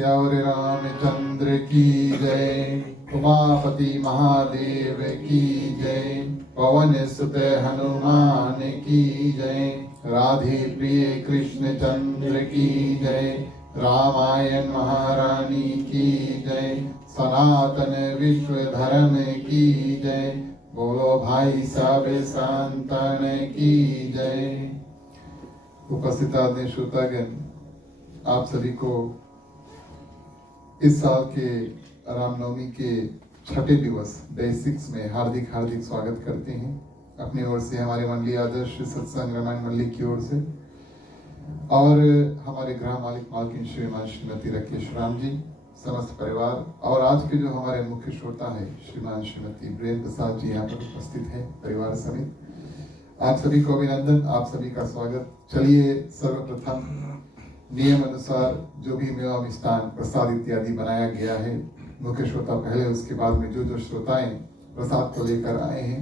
सियावर रामचंद्र की जय। उमापति महादेव की जय। पवन सुत हनुमान की जय। राधे प्रिय कृष्ण चंद्र की जय। रामायण महारानी की जय। सनातन विश्व धर्म की जय। बोलो भाई सब संतन की जय। उपस्थित आदरणीय श्रोतागण, आप सभी को इस साल के रामनवमी के छठे दिवस डे 6 में हार्दिक हार्दिक स्वागत करते हैं अपनी ओर से, हमारे मंडली आदर्श सत्संग रामायण मंडली की ओर से, और हमारे गृह मालिक मालकिन श्रीमान श्रीमती राकेश राम जी, समस्त परिवार, और आज के जो हमारे मुख्य श्रोता है श्रीमान श्रीमती वीरेंद्र प्रसाद जी यहाँ पर उपस्थित है परिवार समेत। आप सभी को अभिनंदन, आप सभी का स्वागत। चलिए सर्वप्रथम नियम अनुसार जो भी मेवा मिष्ठान प्रसाद इत्यादि बनाया गया है, मुख्य श्रोता पहले, उसके बाद में जो श्रोताएं प्रसाद को लेकर आए हैं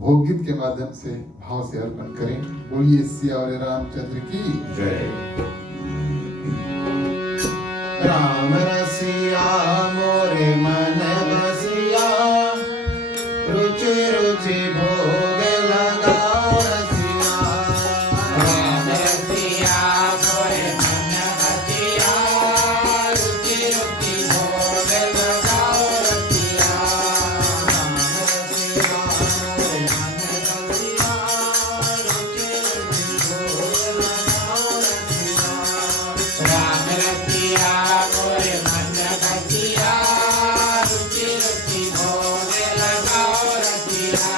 भोग गीत के माध्यम से भाव से अर्पण करें। बोलिए सियावर रामचंद्र की जय। राम रसिया मोरे मन बसिया, रुचि रुचि भोग लगाओ रसिया। राम रसिया मोरे मन बसिया, रुचि रुचि भोग लगाओ रसिया। राम रसिया मोरे मन बसिया, रुचि रुचि भोग लगाओ रसिया। राम रसिया मोरे मन बसिया, रुचि रुचि भोग लगाओ रसिया।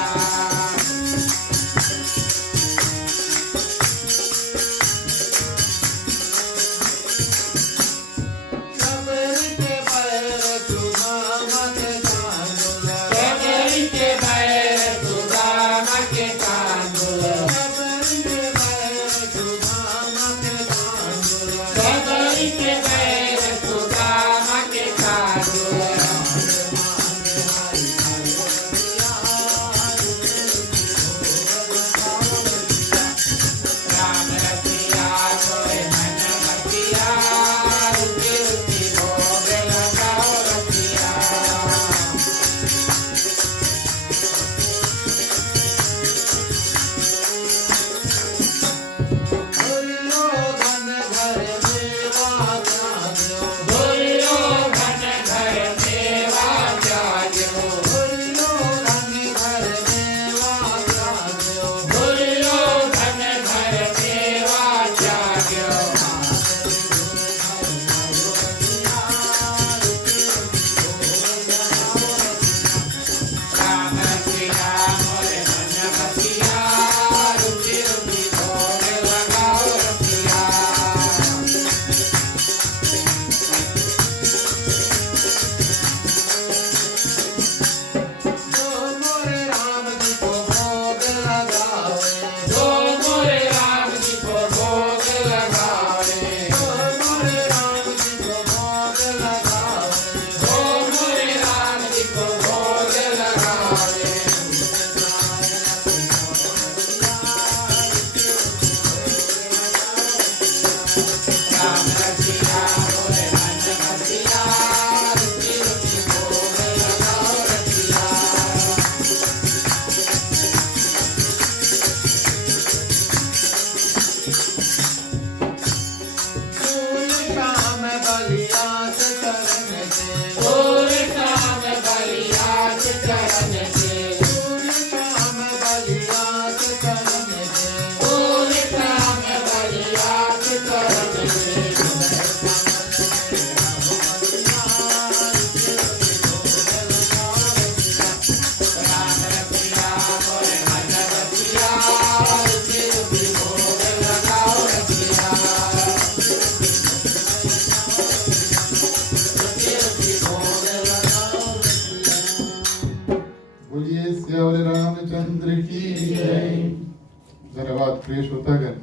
सबरी के पैर सुदाम के तांदुल, सबरी के पैर सुदाम के तांदुल, सबरी के पैर सुदाम के तांदुल, सबरी के पैर सुदाम के तांदुल। राम रसिया मोरे मन बसिया, रुचि रुचि भोग लगाओ रसिया। दुर्योधन घर मेवा त्याग्यो, दुर्योधन घर मेवा त्याग्यो, दुर्योधन घर मेवा त्याग्यो, दुर्योधन घर मेवा त्याग्यो। राम रसिया मोरे मन बसिया, रुचि रुचि भोग लगाओ रसिया। जो मोरे राम जी को भोग लगावे, जो मोरे राम जी को भोग लगावे, जो मोरे राम जी को भोग लगावे, जो मोरे राम जी को भोग लगावे। राम रसिया मोरे मन बसिया, रुचि रुचि भोग लगाओ रसिया। सूर शाम बलिया से चरण से, सूर शाम बलिया से चरण से, सूर शाम बलिया से चरण से, सूर शाम बलिया से चरण से। राम रसिया मोरे मन बसिया, रुचि रुचि भोग लगाओ रसिया। रुचि रुचि भोग लगाओ रसिया। बोलिए सियावर रामचंद्र की जय। धन्यवाद प्रिय श्रोतागण।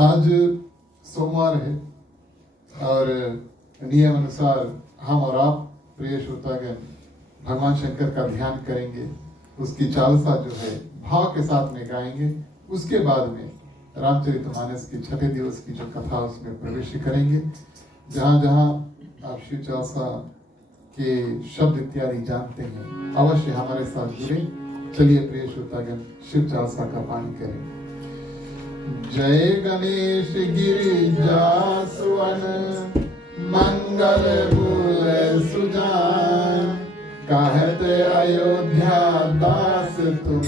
आज सोमवार है और नियम अनुसार हम और आप प्रिय श्रोतागण भगवान शंकर का ध्यान करेंगे, उसकी चालसा जो है भाव के साथ में गाएंगे। उसके बाद में रामचरितमानस के छठे दिवस की जो कथा उसमें प्रवेश करेंगे। जहाँ जहाँ आप शिव चालीसा के शब्द इत्यादि जानते हैं अवश्य हमारे साथ जुड़े। चलिए प्रिय श्रोतागण शिव चालीसा का पाठ करें। जय गणेश गिरिजा सुवन मंगल मूल सुजान, कहत अयोध्या दास तुम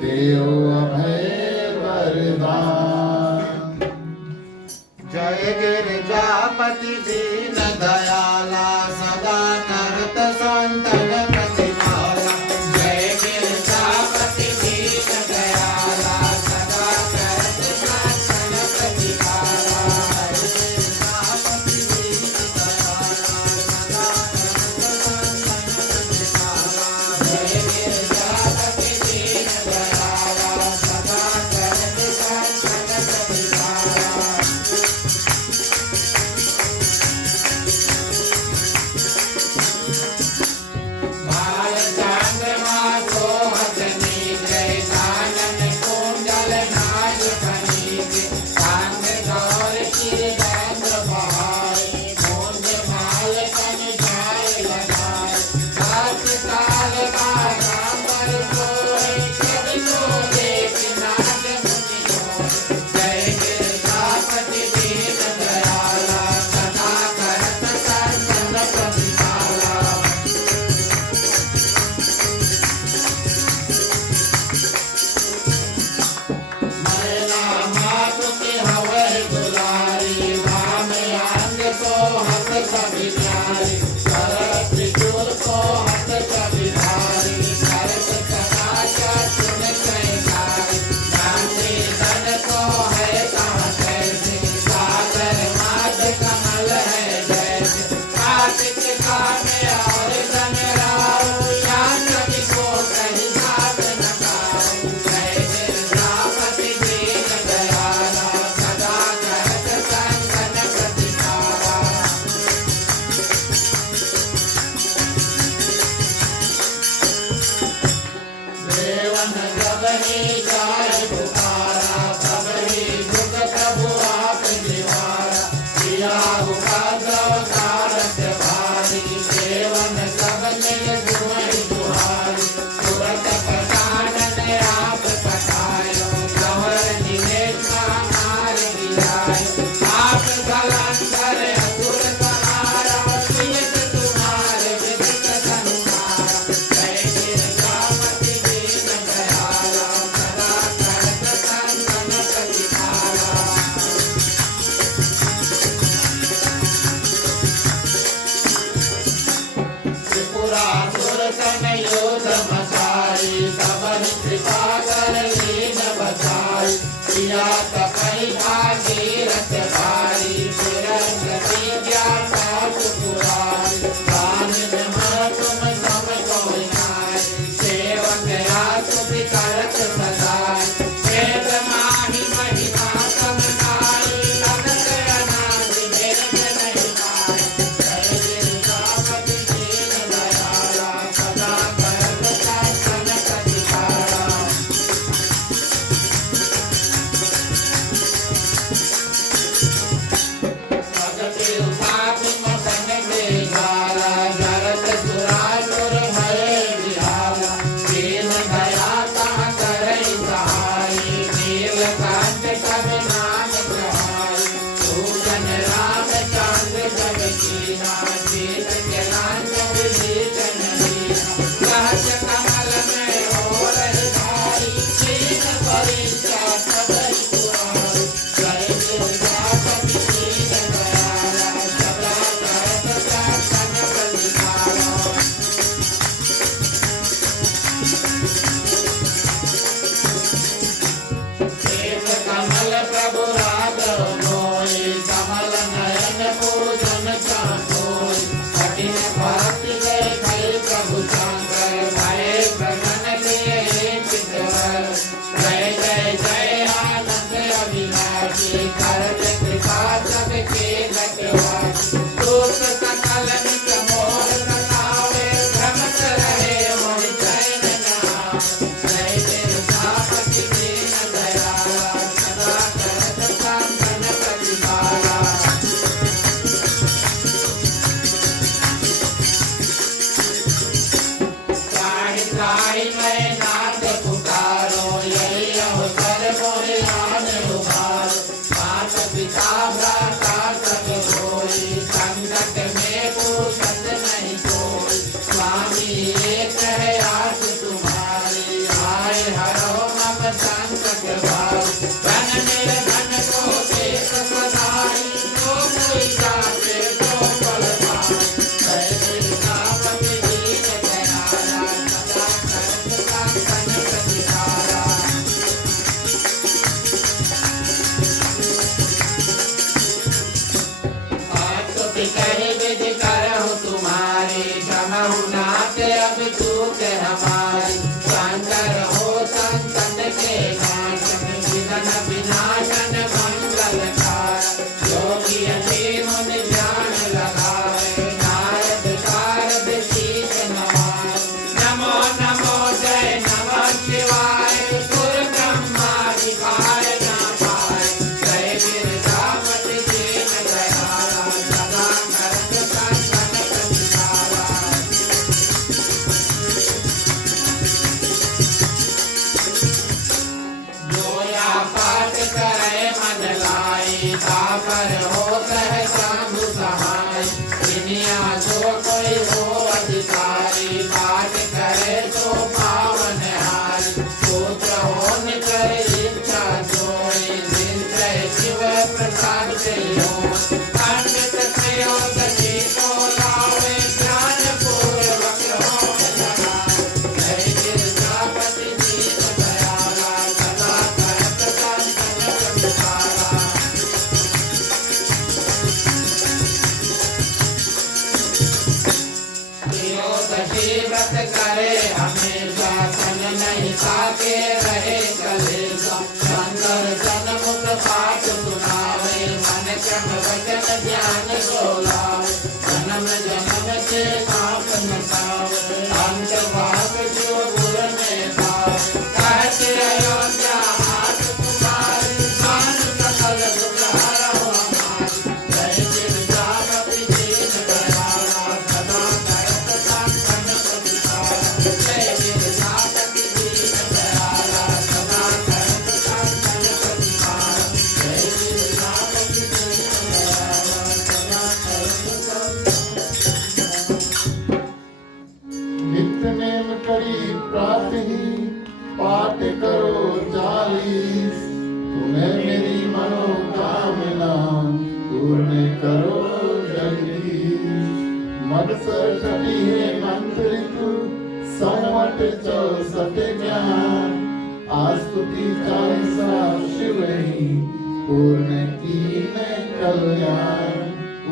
देव अभय वरदान। जय गिरिजापति दीन दयाला, सदा करत संतन प्रतिपाला। जय गिरिजापति दीन दयाला, सदा करत संतन प्रतिपाला। गिरिजापति दीन दयाला, सदा करत संतन प्रतिपाला। जय गिरिजापति दीन दयाला, सदा करत संतन प्रतिपाला। त्राहि मैं नाथ पुकारो, यही अवसर मोरे आन उबारो। मात पिता भ्राता सब कोई, संकट में पूछत नहीं कोई। स्वामी एक है आस तुम्हारी, आए हरो मम संकट भारी। धन निर्धन को देख सदाई, जो कोई जाते तो फल पाए। जय वृंदावती दीन दयाला, सदा करत संतन प्रतिहारा। कहे विधि करहु तुम्हारी, क्षमहु नाथ अब चूक हमारी। शंकर हो संकट के नाशन, विघ्न विनाशन मंगलकारक। योगी यति मुनि ध्यान लगाए, नारद सारद शीस नवाए। नमो नमो जय नमः शिवाय, सुर ब्रह्मा दिखाए न पाए। जय गिरजापति दीन दयाला, सदा करत संतन प्रतिहारा। जोया पाठ करे मन लाई, तापर होत है साधु सहाय। दुनिया जो कोई हो अधिकारी, पाठ करे तो पावन हारी। पुत्र होन कर इच्छा जोई, निश्चय शिव प्रसाद से होय। पंडित श्रेयो सखी को लावे, ज्ञान पूर्वक होय लगाए। जय गिरजापति दीन दयाला, सदा करत संतन प्रतिहारा। त्रयोदशी व्रत करे हमेशा, तन नहीं ताके रहे कलेशा। शंकर सन्मुख पाठ सुनावे, मन क्रम वचन ध्यान डोलावे। जन्म जन्म के पाप मिटावे, अंत भाग जो गुर में पावे। कहते अयोध्या हाथ तुम्हारे, मान सकल दुख हरहु हमारे। जय गिरजापति दीन दयाला, सदा करत संतन प्रतिहारा। जय गिरजापति दीन दयाला, सदा करत संतन प्रतिहारा। जय गिरजापति दीन दयाला, सदा करत संतन। नित्य नेम करी प्रातः ही, पाठ करो 40। तुम्हें मेरी मनोकामना, पूर्ण करो जगदीश। मत्सर छठी है मंत्रित, संवट 64 ज्ञान। आस्तुति 40 शिव ही, पूर्ण कीन कल्याण।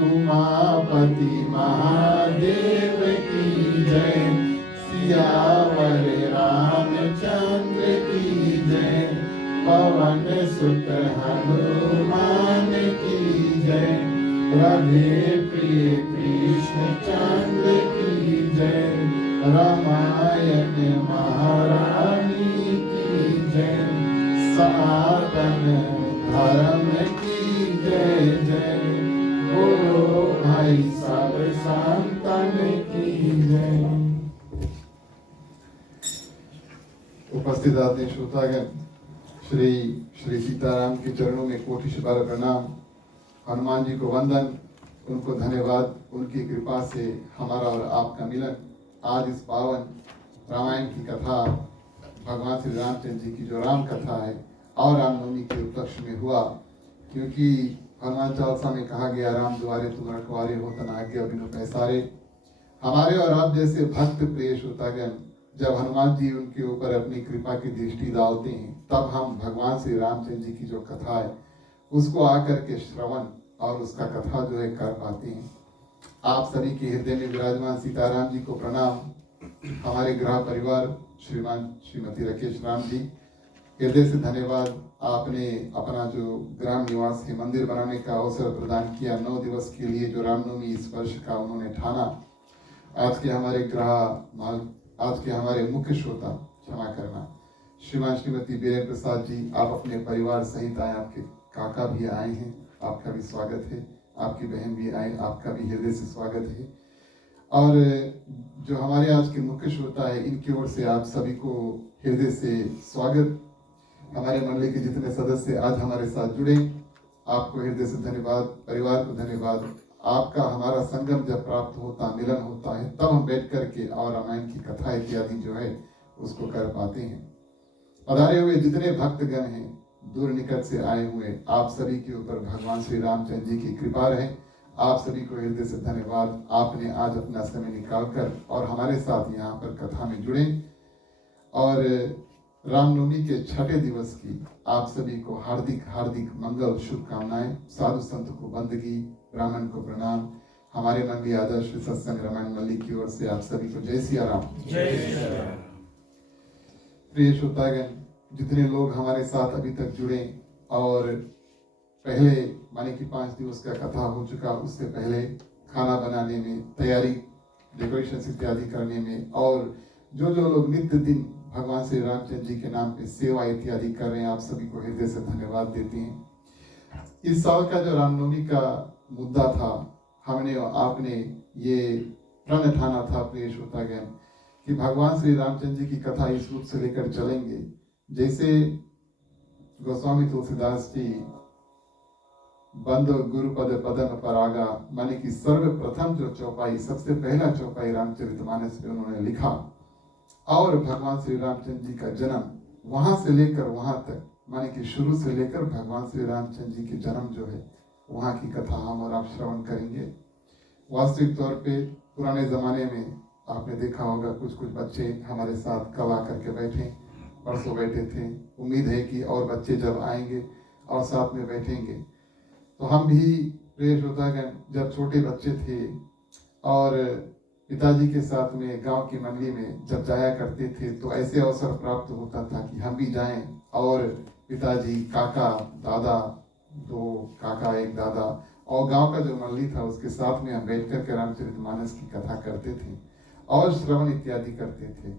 उमापति महादेव की जय, सियावर रामचंद्र की जय। पवन सुत हनुमान की जय, राधे प्रिय कृष्ण चंद्र की जय। रामायण महारानी की जय, सनातन धर्म की जय जय। बोलो भाई सब संतन की जय। उपस्थित आदरणीय श्रोतागण, श्री श्री सीताराम के चरणों में कोटि बार प्रणाम। हनुमान जी को वंदन, उनको धन्यवाद। उनकी कृपा से हमारा और आपका मिलन आज इस पावन रामायण की कथा, भगवान श्री रामचंद्र जी की जो राम कथा है और रामनवमी के उपलक्ष्य में हुआ। क्योंकि हनुमान चालीसा में कहा गया, राम द्वारे तुम रखवारे हो तना आज्ञा बिनु पैसारे। हमारे और आप जैसे भक्त प्रिय श्रोतागण, जब हनुमान जी उनके ऊपर अपनी कृपा की दृष्टि डालते हैं, तब हम भगवान श्री रामचंद्र जी की जो कथा है उसको आकर के श्रवण और उसका कथा जो है कर पाते हैं। आप सभी के हृदय में विराजमान सीताराम जी को प्रणाम। हमारे गृह परिवार श्रीमान श्रीमती राकेश राम जी, हृदय से धन्यवाद। आपने अपना जो ग्राम निवास है मंदिर बनाने का अवसर प्रदान किया। 9 दिवस के लिए जो रामनवमी इस वर्ष का उन्होंने ठाना। आज के हमारे मुख्य श्रोता, क्षमा करना, श्रीमान श्रीमती बीरेन्द्र प्रसाद जी, आप अपने परिवार सहित आए। आपके काका भी आए हैं, आपका भी स्वागत है। आपकी बहन भी आए, आपका भी हृदय से स्वागत है। और जो हमारे आज के मुख्य श्रोता है, इनकी ओर से आप सभी को हृदय से स्वागत। हमारे मंडली के जितने सदस्य आज हमारे साथ जुड़े, आपको हृदय से धन्यवाद। परिवार को धन्यवाद। आपका हमारा संगम जब प्राप्त होता, मिलन होता है, तब हम बैठ करके और रामायण की कथा इत्यादि जो है उसको कर पाते हैं। पधारे हुए जितने भक्तगण हैं, दूर निकट से आए हुए, आप सभी के ऊपर भगवान श्री रामचंद्र जी की कृपा रहे। आप सभी को हृदय से धन्यवाद। आपने आज अपना समय निकालकर और हमारे साथ यहाँ पर कथा में जुड़े और रामनवमी के छठे दिवस की आप सभी को हार्दिक हार्दिक मंगल शुभकामनाएं। साधु संत को बंदगी, ब्राह्मण को प्रणाम। हमारे मंडली आदर्श सत्संग रामायण मंडली की ओर से आप सभी को जय सिया राम। जय सिया राम। प्रिय श्रोतागण, जितने लोग हमारे साथ अभी तक जुड़े और पहले माने कि 5 दिवस का कथा हो चुका, उससे पहले खाना बनाने में, तैयारी, डेकोरेशन इत्यादि करने में, और जो लोग नित्य दिन भगवान श्री रामचंद्र जी के नाम पे सेवा इत्यादि कर रहे हैं, आप सभी को हृदय से धन्यवाद देते हैं। इस साल का जो रामनवमी का मुद्दा था, हमने और आपने ये प्रण ठाना था प्रिय श्रोतागण कि भगवान श्री रामचंद्र जी की कथा इस रूप से लेकर चलेंगे जैसे गोस्वामी तुलसीदास जी बंद गुरुपद पदन परागा, माने कि सर्वप्रथम जो चौपाई, सबसे पहला चौपाई रामचरितमानस में उन्होंने लिखा, और भगवान श्री रामचंद्र जी का जन्म वहां से लेकर वहां तक, माने कि शुरू से लेकर भगवान श्री रामचंद्र जी के जन्म जो है वहां की कथा हम और आप श्रवण करेंगे। वास्तविक तौर पे पुराने जमाने में आपने देखा होगा कुछ बच्चे हमारे साथ कल आकर के बैठे, परसों बैठे थे। उम्मीद है कि और बच्चे जब आएंगे और साथ में बैठेंगे तो हम भी प्रिय श्रोतागण जब छोटे बच्चे थे और पिताजी के साथ में गांव की मंडली में जब जाया करते थे तो ऐसे अवसर प्राप्त होता था कि हम भी जाएं और पिताजी, काका, दादा, 2 काका 1 दादा और गांव का जो मंडली था उसके साथ में हम बैठ कर के रामचरितमानस की कथा करते थे और श्रवण इत्यादि करते थे।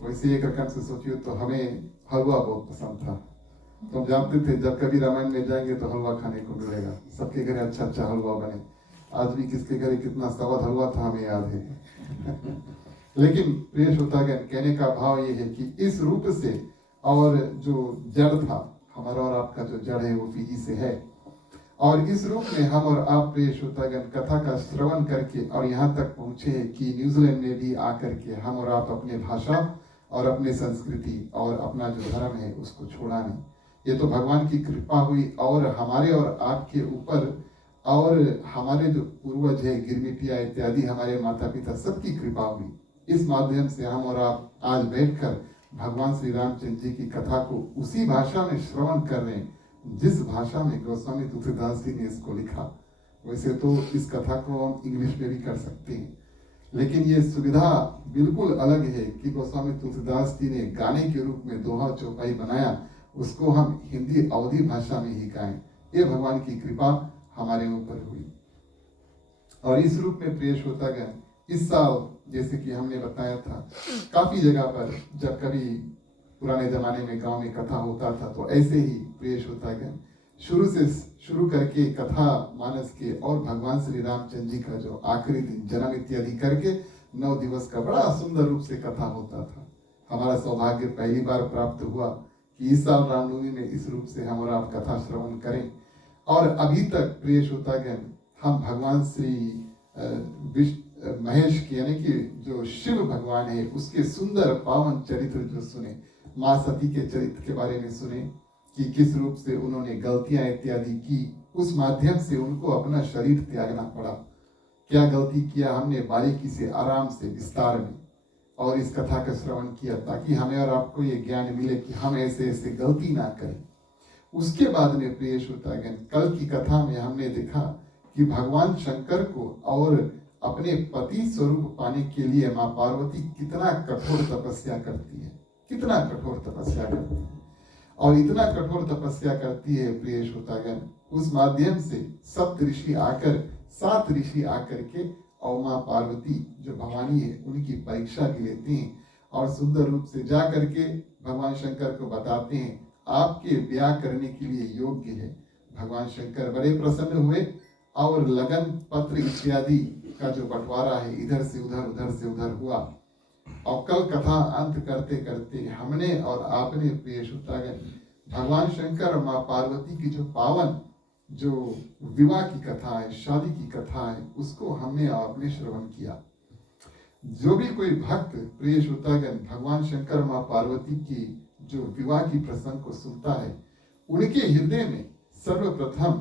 वैसे एक रकम से सोचिए तो हमें हलवा बहुत पसंद था, तो हम जानते थे जब कभी रामायण में जाएंगे तो हलवा खाने को मिलेगा। सबके घर अच्छा हलवा बने। आज भी किसके घर कितना स्वाद हलवा था हमें याद है। लेकिन प्रिय श्रोतागण, कहने का भाव ये है कि इस रूप से, और जो जड़ था हमारा और आपका जो जड़ है वो फिजी से है, और इस रूप में हम और आप प्रिय श्रोतागण कथा का श्रवण करके और यहाँ तक पहुँचे कि न्यूजीलैंड में भी आकर के हम और आप अपने भाषा और अपने संस्कृति और अपना जो धर्म है उसको छोड़ा नहीं। ये तो भगवान की कृपा हुई और हमारे और आपके ऊपर, और हमारे जो पूर्वज है गिरमिटिया इत्यादि हमारे माता पिता सबकी कृपा हुई। इस माध्यम से हम और आप आज बैठकर भगवान श्री रामचंद्र जी की कथा को उसी भाषा में श्रवण कर रहे हैं जिस भाषा में गोस्वामी तुलसीदास जी ने इसको लिखा। वैसे तो इस कथा को हम इंग्लिश में भी कर सकते हैं, लेकिन ये सुविधा बिल्कुल अलग है कि गोस्वामी तुलसीदास जी ने गाने के रूप में दोहा चौपाई बनाया, उसको हम हिंदी अवधी भाषा में ही गाएं। ये भगवान की कृपा हमारे ऊपर हुई। और इस रूप में प्रिय श्रोतागण, इस साल जैसे कि हमने बताया था, काफी जगह पर जब कभी पुराने जमाने में गांव में कथा होता था तो ऐसे ही प्रिय श्रोतागण शुरू करके कथा मानस के और भगवान श्री रामचंद्र जी का जो आखिरी दिन जन्म इत्यादि करके 9 दिवस का बड़ा सुंदर रूप से कथा होता था। हमारा सौभाग्य पहली बार प्राप्त हुआ कि इस साल रामनवमी में इस रूप से हम और आप कथा श्रवण करें। और अभी तक प्रिय श्रोतागण हम भगवान श्री महेश की, यानी कि जो शिव भगवान है, उसके सुंदर पावन चरित्र जो सुने, माँ सती के चरित्र के बारे में सुने कि किस रूप से उन्होंने गलतियां इत्यादि की, उस माध्यम से उनको अपना शरीर त्यागना पड़ा। क्या गलती किया हमने, बारीकी से, आराम से, विस्तार में और इस कथा का श्रवण किया ताकि हमें और आपको ये ज्ञान मिले कि हम ऐसे गलती ना करें। उसके बाद में प्रिय श्रोतागण, कल की कथा में हमने देखा कि भगवान शंकर को और अपने पति स्वरूप पाने के लिए माँ पार्वती कितना कठोर तपस्या करती है, कितना कठोर तपस्या करती है। और इतना कठोर तपस्या करती है प्रिय श्रोतागण, उस माध्यम से 7 ऋषि आकर के और माँ पार्वती जो भवानी है उनकी परीक्षा भी लेते हैं और सुंदर रूप से जा करके भगवान शंकर को बताते हैं आपके ब्याह करने के लिए योग्य है। भगवान शंकर बड़े प्रसन्न हुए और लगन पत्र इत्यादि का जो बंटवारा है, इधर से उधर उधर से उधर हुआ। और कल कथा अंत करते करते हमने और आपने प्रिय श्रोतागण भगवान शंकर और माँ पार्वती की जो पावन जो विवाह की कथा है, शादी की कथा है, उसको हमने और आपने श्रवण किया। जो भी कोई भक्त प्रिय श्रोतागण भगवान शंकर माँ पार्वती की जो विवाह की प्रसंग को सुनता है, उनके हृदय में सर्वप्रथम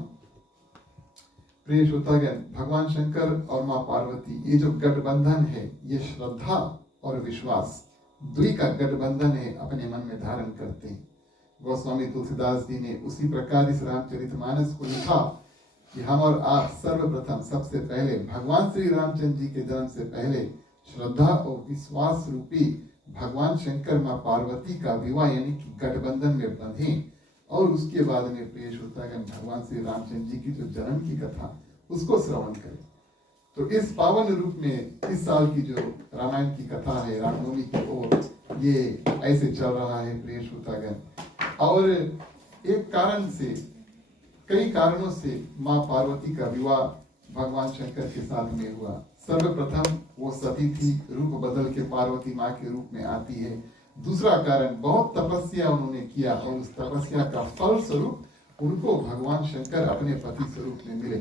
प्रिय श्रोतागण भगवान शंकर और माँ पार्वती ये जो गठबंधन है, ये श्रद्धा और विश्वास दुई का गठबंधन है, अपने मन में धारण करते हैं। गोस्वामी तुलसीदास जी ने उसी प्रकार इस रामचरितमानस को लिखा कि हम और आप सर्वप्रथम सबसे पहले भगवान श्री रामचंद्र जी के जन्म से पहले श्रद्धा और विश्वास रूपी भगवान शंकर माँ पार्वती का विवाह यानी कि गठबंधन में बंधे, और उसके बाद में पेश होता है भगवान श्री रामचंद्र जी की जो जन्म की कथा उसको श्रवण करें। तो इस पावन रूप में इस साल की जो रामायण की कथा है, रामनवमी की ओर ये ऐसे चल रहा है प्रिय श्रोतागण। और एक कारण से, कई कारणों से माँ पार्वती का विवाह भगवान शंकर के साथ में हुआ। सर्वप्रथम वो सती थी, रूप बदल के पार्वती माँ के रूप में आती है। दूसरा कारण, बहुत तपस्या उन्होंने किया और उस तपस्या का फल स्वरूप उनको भगवान शंकर अपने पति स्वरूप में मिले।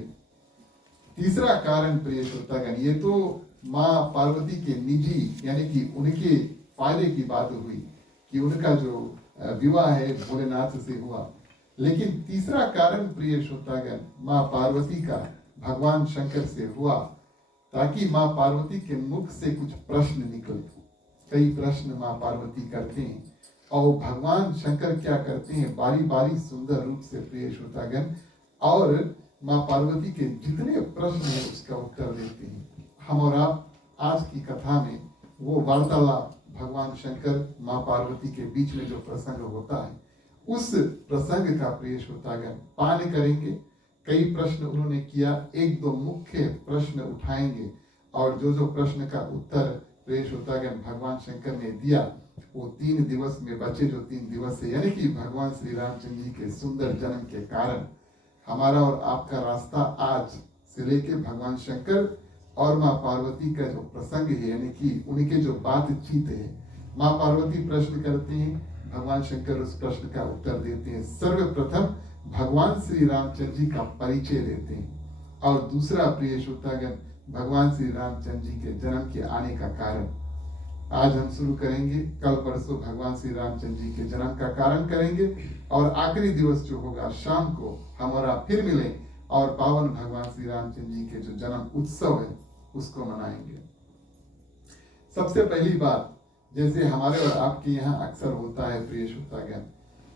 तीसरा कारण प्रिय श्रोतागण, ये तो माँ पार्वती के निजी यानी कि उनके फायदे की बात हुई कि उनका जो विवाह है भोलेनाथ से हुआ। लेकिन तीसरा कारण प्रिय श्रोतागण माँ पार्वती का भगवान शंकर से हुआ, ताकि माँ पार्वती के मुख से कुछ प्रश्न निकले। कई प्रश्न माँ पार्वती करते हैं और भगवान शंकर क्या करते हैं, बारी बारी सुंदर रूप से प्रिय श्रोतागण और माँ पार्वती के जितने प्रश्न हैं उसका उत्तर देते हैं। हम और आप आज की कथा में वो वार्तालाप भगवान शंकर माँ पार्वती के बीच में जो प्रसंग होता है, उस प्रसंग का प्रिय श्रोतागण पान करेंगे। कई प्रश्न उन्होंने किया, एक दो मुख्य प्रश्न उठाएंगे और जो जो प्रश्न का उत्तर प्रिय श्रोतागण भगवान शंकर ने दिया, वो 3 दिवस में बचे जो 3 दिवस है, यानी कि भगवान श्री रामचंद्र जी के सुंदर जन्म के कारण हमारा और आपका रास्ता आज से लेके भगवान शंकर और माँ पार्वती का जो प्रसंग है, यानी कि उनके जो बातचीत है, माँ पार्वती प्रश्न करते हैं, भगवान शंकर उस प्रश्न का उत्तर देते हैं। सर्वप्रथम भगवान श्री रामचंद्र जी का परिचय देते हैं और दूसरा प्रिय श्रोतागण भगवान श्री रामचंद्र जी के जन्म के आने का कारण आज हम शुरू करेंगे। कल परसों भगवान श्री रामचंद्र जी के जन्म का कारण करेंगे और आखिरी दिवस जो होगा शाम को हम और आप फिर मिलें और पावन भगवान श्री रामचंद्र जी के जो जन्म उत्सव है उसको मनाएंगे। सबसे पहली बात, जैसे हमारे और आपके यहाँ अक्सर होता है प्रिय श्रोतागण,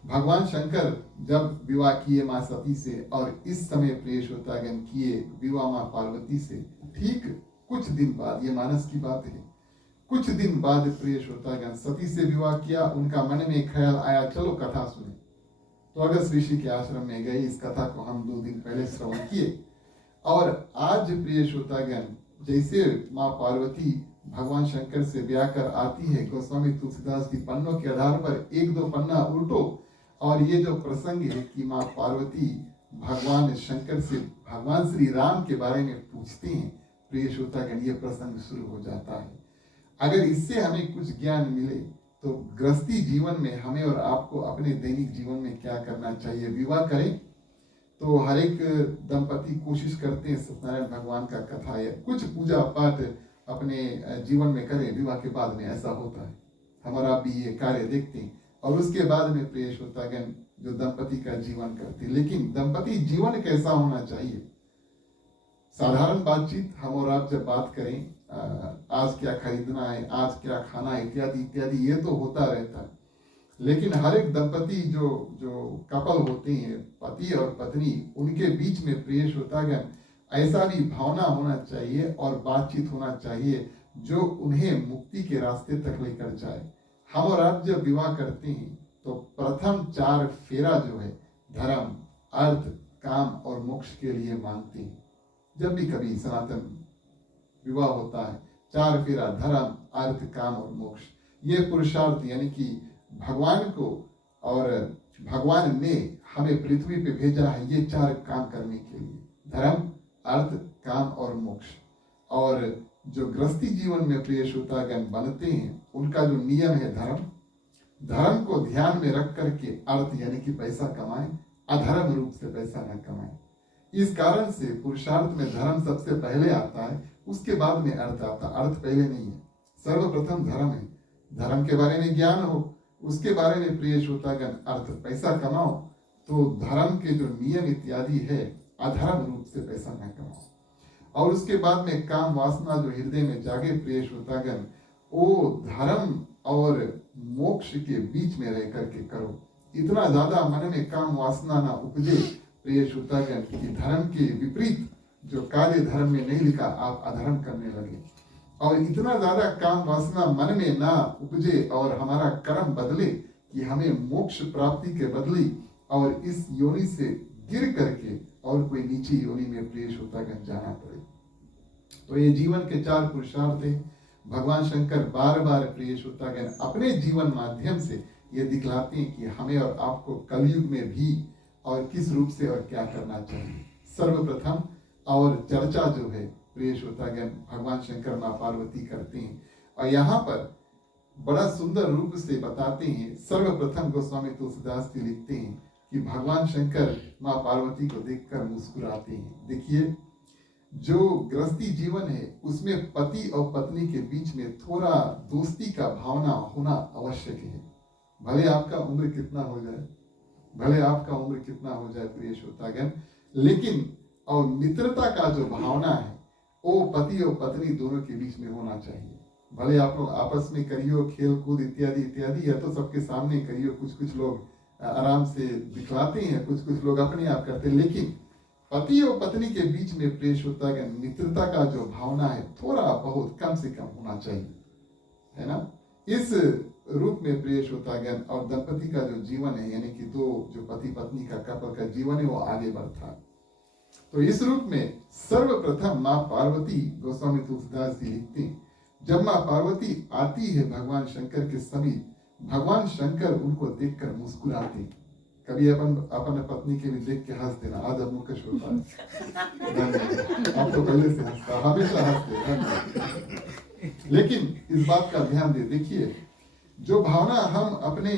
भगवान शंकर जब विवाह किए माँ सती से और इस समय प्रिय श्रोतागण किए विवाह माँ पार्वती से, ठीक कुछ दिन बाद, ये मानस की बात है, कुछ दिन बाद प्रिय श्रोतागण सती से विवाह किया। उनका मन में ख्याल आया चलो कथा सुने, तो अगस्त ऋषि के आश्रम में गए। इस कथा को हम 2 दिन पहले श्रवण किए और आज प्रिय श्रोतागण जैसे माँ पार्वती भगवान शंकर से ब्याह कर आती है, गोस्वामी तुलसीदास की पन्नों के आधार पर 1-2 पन्ना उल्टो और ये जो प्रसंग है कि माँ पार्वती भगवान शंकर से भगवान श्री राम के बारे में पूछते हैं, प्रिय श्रोतागण ये प्रसंग शुरू हो जाता है। अगर इससे हमें कुछ ज्ञान मिले तो गृहस्थी जीवन में हमें और आपको अपने दैनिक जीवन में क्या करना चाहिए। विवाह करें तो हर एक दंपति कोशिश करते हैं सत्यनारायण भगवान का कथा या कुछ पूजा पाठ अपने जीवन में करें। विवाह के बाद में ऐसा होता है, हमारा भी ये कार्य देखते हैं और उसके बाद में प्रिय श्रोतागण जो दंपति का जीवन करते हैं। लेकिन दंपति जीवन कैसा होना चाहिए, साधारण बातचीत हम और आप जब बात करें, आज क्या खरीदना है, आज क्या खाना है, इत्यादि इत्यादि, ये तो होता रहता है। लेकिन हर एक दंपति जो कपल होते हैं, पति और पत्नी, उनके बीच में प्रिय श्रोतागण ऐसा भी भावना होना चाहिए और बातचीत होना चाहिए जो उन्हें मुक्ति के रास्ते तक लेकर जाए। हम और आप जब विवाह करते हैं तो प्रथम 4 फेरा जो है धर्म, अर्थ, काम और मोक्ष के लिए मांगते हैं। जब भी कभी सनातन विवाह होता है, 4 फेरा धर्म, अर्थ, काम और मोक्ष, ये पुरुषार्थ यानी कि भगवान को और भगवान ने हमें पृथ्वी पे भेजा है ये 4 काम करने के लिए, धर्म, अर्थ, काम और मोक्ष। और जो गृहस्थी जीवन में प्रिय श्रोतागण बनते हैं उनका जो नियम है धर्म, धर्म को ध्यान में रख करके अर्थ यानी कि पैसा कमाएं, अधर्म रूप से पैसा न कमाएं। इस कारण से पुरुषार्थ में धर्म सबसे पहले आता है, उसके बाद में अर्थ आता है। अर्थ पहले नहीं है, सर्वप्रथम धर्म है। धर्म के बारे में ज्ञान हो, उसके बारे में प्रिय श्रोतागण अर्थ पैसा कमाओ, तो धर्म के जो नियम इत्यादि है अधर्म रूप से पैसा न कमाओ। और उसके बाद में काम वासना जो हृदय में जागे प्रिय श्रोतागण, वो धर्म और मोक्ष के बीच में रह करके करो। इतना ज्यादा मन में काम वासना ना उपजे प्रिय श्रोतागण कि धर्म के विपरीत जो कार्य धर्म में नहीं लिखा आप अधर्म करने लगे। और इतना ज्यादा काम वासना मन में ना उपजे और हमारा कर्म बदले कि हमें मोक्ष प्राप्ति के बदले और इस योनि से गिर करके और कोई नीची योनि में प्रिय श्रोतागण जाना पड़े। तो ये जीवन के 4 पुरुषार्थ है। भगवान शंकर बार बार प्रिय श्रोतागण अपने जीवन माध्यम से ये दिखलाते हैं कि हमें और आपको कलयुग में भी और किस रूप से और क्या करना चाहिए। सर्वप्रथम और चर्चा जो है प्रिय श्रोतागण भगवान शंकर माँ पार्वती करते हैं और यहाँ पर बड़ा सुंदर रूप से बताते हैं। सर्वप्रथम गोस्वामी तुलसीदास जी लिखते हैं कि भगवान शंकर माँ पार्वती को देखकर मुस्कुराते हैं। देखिए, जो गृहस्थी जीवन है उसमें पति और पत्नी के बीच में थोड़ा दोस्ती का भावना होना आवश्यक है। भले आपका उम्र कितना हो जाए, भले आपका उम्र कितना हो जाए प्रिय श्रोतागण, लेकिन और मित्रता का जो भावना है वो पति और पत्नी दोनों के बीच में होना चाहिए। भले आप लोग आपस में करियो खेल कूद इत्यादि इत्यादि, या तो सबके सामने करियो, कुछ कुछ लोग आराम से दिखलाते हैं, कुछ कुछ लोग अपने आप करते हैं, लेकिन पति और पत्नी के बीच में प्रिय श्रोतागण मित्रता का जो भावना है थोड़ा बहुत कम से कम होना चाहिए, है ना। इस रूप में प्रिय श्रोतागण और दंपति का जो जीवन है यानी कि दो जो पति पत्नी का कपल का जीवन है वो आगे बढ़ता है। तो इस रूप में सर्वप्रथम माँ पार्वती गोस्वामी तुलसीदास जी लिखते हैं, जब माँ पार्वती आती है भगवान शंकर के समीप, भगवान शंकर उनको देखकर मुस्कुराते हैं। कभी अपन पत्नी के भी देख के हंस देना, आज अब मुकेश होता है, आप तो पहले से हंसता, हमेशा हंसते। लेकिन इस बात का ध्यान दे, देखिए जो भावना हम अपने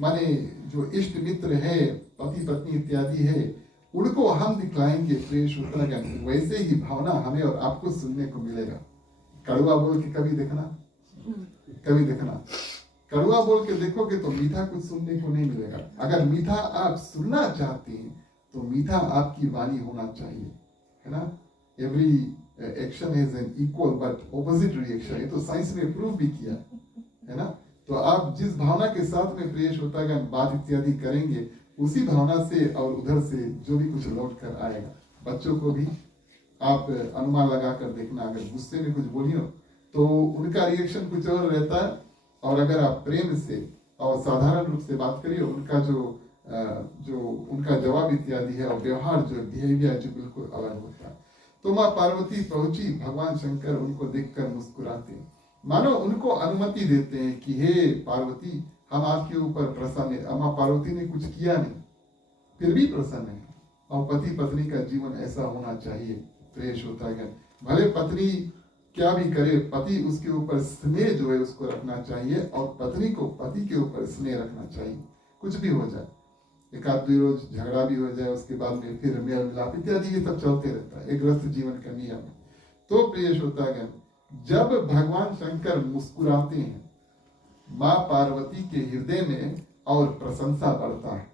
माने जो इष्ट मित्र है, पति पत्नी इत्यादि है, उनको हम दिखलाएंगे प्रिय श्रोतागण, वैसे ही भावना हमें और आपको सुनने को मिलेगा। कड़वा बोल के कभी देखना, कभी देखना, कड़वा बोल के देखोगे तो मीठा कुछ सुनने को नहीं मिलेगा। अगर मीठा आप सुनना चाहते हैं तो मीठा आपकी वाणी होना चाहिए, है ना। Every action is an equal but opposite reaction, ये तो साइंस ने प्रूव भी किया, है ना। तो आप जिस भावना के साथ में प्रिय श्रोतागण बात इत्यादि करेंगे, उसी भावना से और उधर से जो भी कुछ लौट कर आएगा। बच्चों को भी आप अनुमान लगा कर देखना, अगर गुस्से में कुछ बोलियो तो उनका रिएक्शन कुछ और रहता है, और अगर आप प्रेम से और साधारण रूप से बात करिए, उनका जो उनका जवाब इत्यादि है और व्यवहार जो बिहेवियर जो बिल्कुल अलग होता है। तो माँ पार्वती पहुंची, भगवान शंकर उनको देखकर मुस्कुराते हैं, मानो उनको अनुमति देते हैं कि हे पार्वती, हम आपके ऊपर प्रसन्न है। माँ पार्वती ने कुछ किया नहीं, फिर भी प्रसन्न है। और पति पत्नी का जीवन ऐसा होना चाहिए प्रिय श्रोतागण। भले पत्नी क्या भी करे, पति उसके ऊपर स्नेह जो है उसको रखना चाहिए, और पत्नी को पति के ऊपर स्नेह रखना चाहिए। कुछ भी हो जाए, एक आध दो रोज झगड़ा भी हो जाए, उसके बाद में फिर मेल मिलाप इत्यादि ये सब चलते रहता है, एक गृहस्थ जीवन का नियम है। तो प्रिय श्रोतागण, जब भगवान शंकर मुस्कुराते हैं, माँ पार्वती के हृदय में और प्रशंसा बढ़ता है।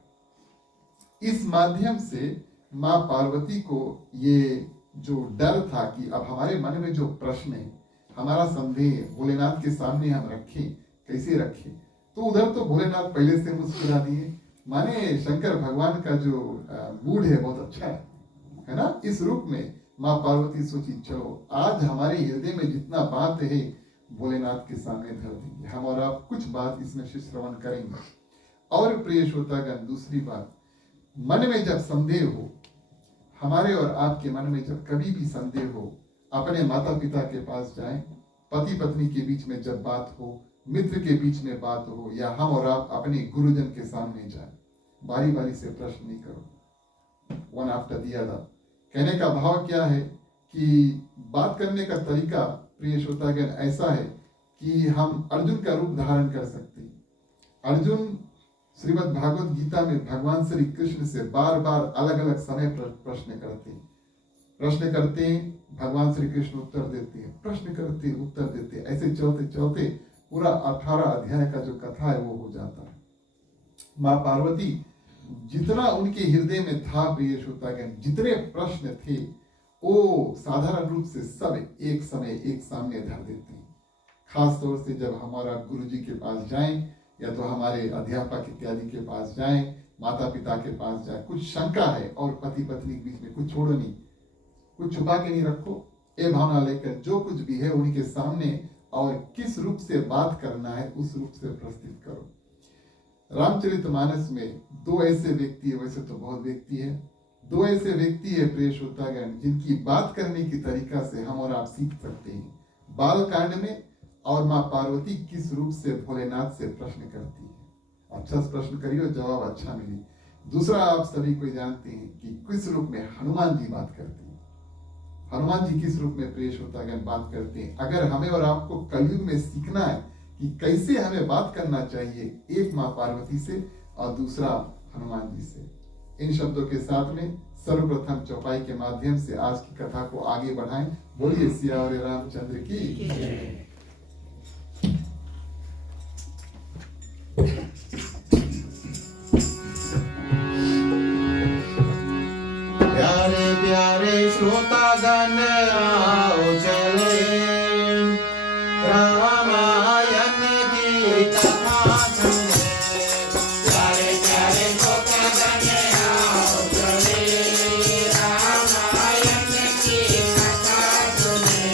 इस माध्यम से माँ पार्वती को ये जो डर था कि अब हमारे मन में जो प्रश्न है, हमारा संदेह भोलेनाथ के सामने हम रखें, कैसे रखें, तो उधर तो भोलेनाथ पहले से मुस्कुरा दिए, माने शंकर भगवान का जो मूड है बहुत अच्छा है ना। इस रूप में माँ पार्वती सोची, चलो आज हमारे हृदय में जितना बात है भोलेनाथ के सामने धर देंगे, हम और आप कुछ बात इसमें से श्रवण करेंगे। और प्रिय श्रोतागण, दूसरी बात, मन में जब संदेह हो, हमारे और आपके मन में जब कभी भी संदेह हो, अपने माता पिता के पास जाएं, पति पत्नी के बीच में जब बात हो, मित्र के बीच में बात हो, या हम और आप अपने गुरुजन के सामने जाएं, बारी बारी से प्रश्न नहीं करो, वन आफ्टर द अदर। कहने का भाव क्या है कि बात करने का तरीका प्रिय श्रोतागण ऐसा है कि हम अर्जुन का रूप धारण कर सकते हैं। अर्जुन श्रीमद् भागवत गीता में भगवान श्री कृष्ण से बार बार अलग अलग समय पर प्रश्न करते हैं, भगवान श्री कृष्ण उत्तर देते हैं, प्रश्न करते हैं, उत्तर देते हैं। ऐसे चलते चलते पूरा 18 अध्याय का जो कथा है वो हो जाता है। माँ पार्वती जितना उनके हृदय में था प्रिय श्रोतागण, जितने प्रश्न थे वो साधारण रूप से सब एक समय एक सामने धर देते हैं। खास तौर से जब हमारा गुरु जी के पास जाएं या तो हमारे अध्यापक इत्यादि के पास जाएं, माता पिता के पास जाएं, कुछ शंका है और पति पत्नी के बीच में कुछ छोड़ो नहीं, कुछ छुपा के नहीं रखो, ये भावना लेकर जो कुछ भी है उनके सामने और किस रूप से बात करना है उस रूप से प्रस्तुत करो। रामचरितमानस में दो ऐसे व्यक्ति है, वैसे तो बहुत व्यक्ति है, दो ऐसे व्यक्ति है प्रिय श्रोतागण जिनकी बात करने की तरीका से हम और आप सीख सकते हैं। बाल कांड में और माँ पार्वती किस रूप से भोलेनाथ से प्रश्न करती है। अच्छा प्रश्न करियो, जवाब अच्छा मिली। दूसरा आप सभी को जानते हैं कि किस रूप में हनुमान जी बात करते हैं। हनुमान जी किस रूप में प्रिय श्रोतागण बात करते हैं। अगर हमें और आपको कलयुग में सीखना है कि कैसे हमें बात करना चाहिए, एक माँ पार्वती से और दूसरा हनुमान जी से। इन शब्दों के साथ में सर्वप्रथम चौपाई के माध्यम से आज की कथा को आगे बढ़ाएं। बोलिए सियावर रामचंद्र की। प्यारे प्यारे श्रोतागण आओ चले रामायण की कथा सुने। प्यारे प्यारे श्रोतागण आओ चले रामायण की कथा सुने।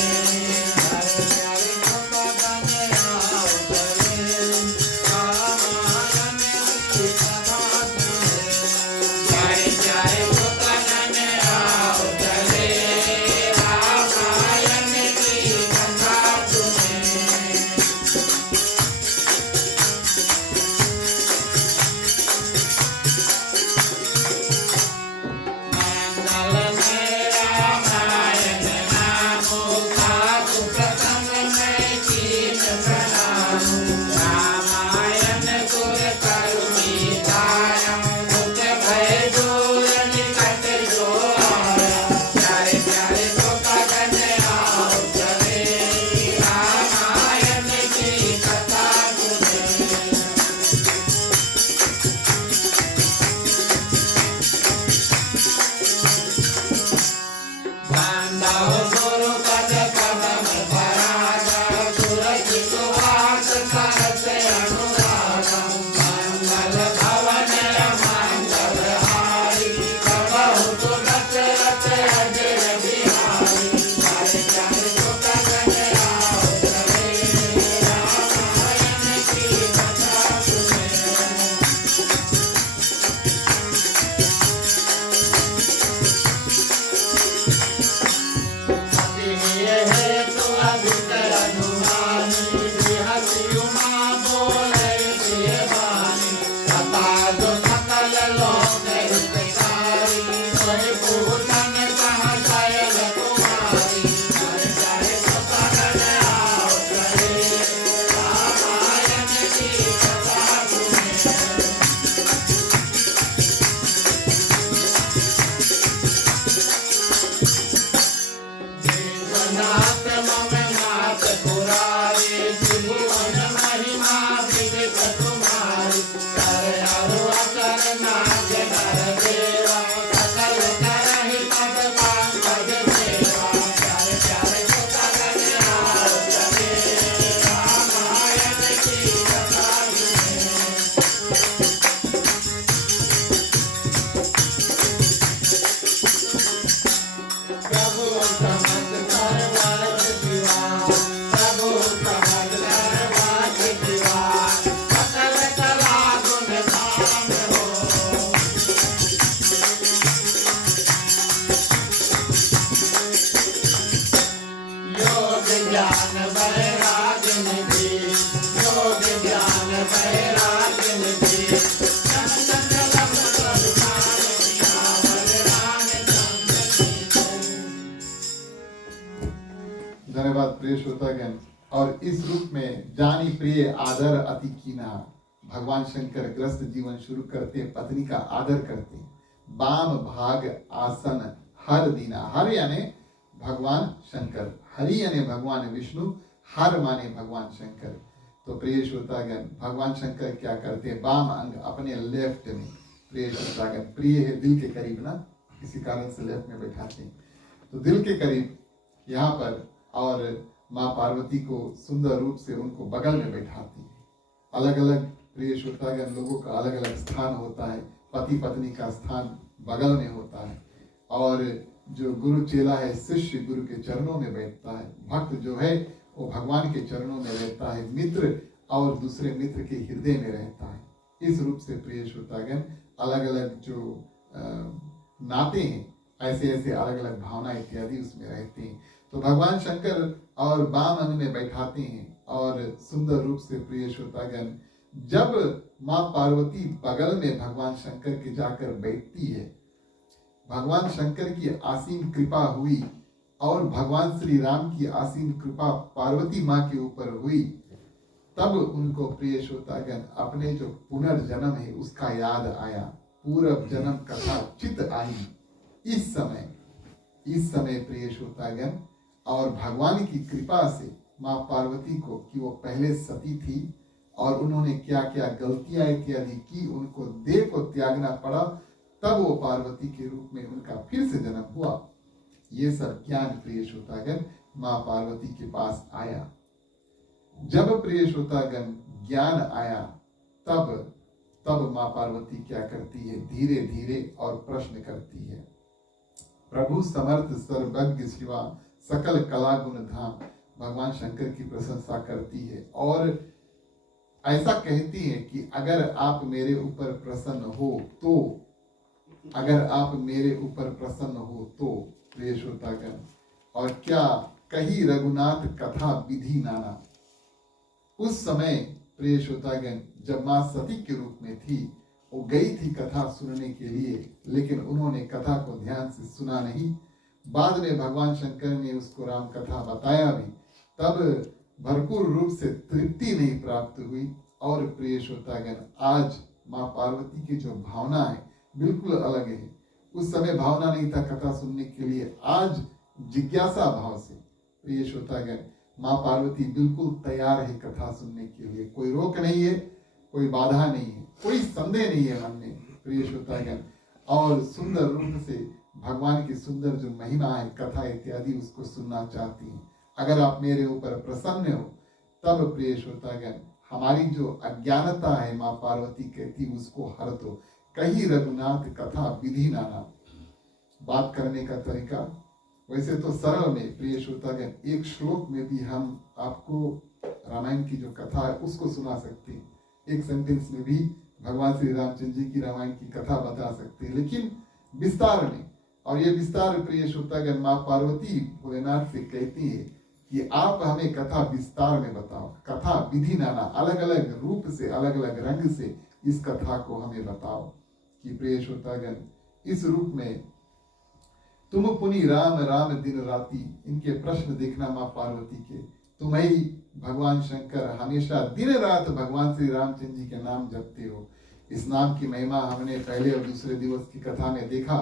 प्यारे प्यारे श्रोतागण आओ चले रामायण की कथा सुने। प्यारे प्यारे श्रोतागण, और इस रूप में जानी प्रिय आदर अति कीना, भगवान शंकर ग्रस्त जीवन शुरू करते, पत्नी का आदर करते। बाम भाग आसन हर दीना, हर यानी भगवान शंकर, हरि यानी भगवान विष्णु, हर माने भगवान शंकर। तो प्रिय श्रोतागण, भगवान शंकर क्या करते हैं, बाम अंग अपने लेफ्ट में, प्रिय श्रोतागण, प्रिय है दिल के करीब ना, किसी कारण से लेफ्ट में बैठाते हैं, तो दिल के करीब यहाँ पर, और माँ पार्वती को सुंदर रूप से उनको बगल में बैठाती है। अलग अलग प्रिय श्रोतागण लोगों का अलग अलग स्थान होता है, पति पत्नी का स्थान बगल में होता है, और जो गुरु चेला है, शिष्य गुरु के चरणों में बैठता है, भक्त जो है वो भगवान के चरणों में रहता है, मित्र और दूसरे मित्र के हृदय में रहता है। इस रूप से प्रिय श्रोतागण अलग अलग जो नाते हैं, ऐसे ऐसे अलग अलग भावना इत्यादि उसमें रहते हैं। तो भगवान शंकर और बाम अंग में बैठाते हैं, और सुंदर रूप से प्रिय श्रोतागण जब माँ पार्वती बगल में भगवान शंकर के जाकर बैठती है, भगवान शंकर की असीम कृपा हुई और भगवान श्री राम की असीम कृपा पार्वती माँ के ऊपर हुई, तब उनको प्रिय श्रोतागण अपने जो पुनर्जन्म है उसका याद आया, पूर्व जन्म कथा चित आई। इस समय प्रिय श्रोतागण, और भगवान की कृपा से माँ पार्वती को, कि वो पहले सती थी और उन्होंने क्या क्या गलतियां इत्यादि की, उनको देह को त्यागना पड़ा, तब वो पार्वती के रूप में उनका फिर से जन्म हुआ। ये सब ज्ञान प्रिय श्रोतागण माँ पार्वती के पास आया। जब प्रिय श्रोतागण ज्ञान आया, तब माँ पार्वती क्या करती है, धीरे धीरे और प्रश्न करती है। प्रभु समर्थ सर्वज्ञ शिवा सकल कला गुण धाम, भगवान शंकर की प्रशंसा करती है और ऐसा कहती है कि अगर आप मेरे ऊपर प्रसन्न हो तो, अगर आप मेरे ऊपर प्रसन्न हो तो प्रिय श्रोतागण, और क्या कही रघुनाथ कथा विधि नाना। उस समय प्रिय श्रोतागण जब माँ सती के रूप में थी, वो गई थी कथा सुनने के लिए, लेकिन उन्होंने कथा को ध्यान से सुना नहीं। बाद में भगवान शंकर ने उसको राम कथा बताया भी, तब भरपूर रूप से तृप्ति नहीं प्राप्त हुई। और प्रिय श्रोतागण आज माँ पार्वती की जो भावना है बिल्कुल अलग है। उस समय भावना नहीं था कथा सुनने के लिए, आज जिज्ञासा भाव से प्रिय श्रोतागण माँ पार्वती बिल्कुल तैयार है कथा सुनने के लिए। कोई रोक नहीं है, कोई बाधा नहीं है, कोई संदेह नहीं है मन में प्रिय श्रोतागण, और सुंदर रूप से भगवान की सुंदर जो महिमा है कथा इत्यादि उसको सुनना चाहती हैं। अगर आप मेरे ऊपर प्रसन्न हो तब प्रिय श्रोतागण हमारी जो अज्ञानता है माँ पार्वती कहती उसको हर दो, कही रघुनाथ कथा विधि नाना। बात करने का तरीका वैसे तो सरल में प्रिय श्रोतागण, एक श्लोक में भी हम आपको रामायण की जो कथा है उसको सुना सकते हैं, एक सेंटेंस में भी भगवान श्री रामचंद्र जी की रामायण की कथा बता सकते हैं, लेकिन विस्तार में। और ये विस्तार प्रिय श्रोतागण माँ पार्वती भोलेनाथ से कहती है कि आप हमें कथा विस्तार में बताओ, कथा विधि नाना, अलग अलग रूप से अलग अलग रंग से इस कथा को हमें बताओ। कि प्रिय श्रोतागण इस रूप में तुम पुनि राम राम दिन राति, इनके प्रश्न देखना माँ पार्वती के, तुम ही भगवान शंकर हमेशा दिन रात भगवान श्री रामचंद्र जी के नाम जपते हो। इस नाम की महिमा हमने पहले और दूसरे दिवस की कथा में देखा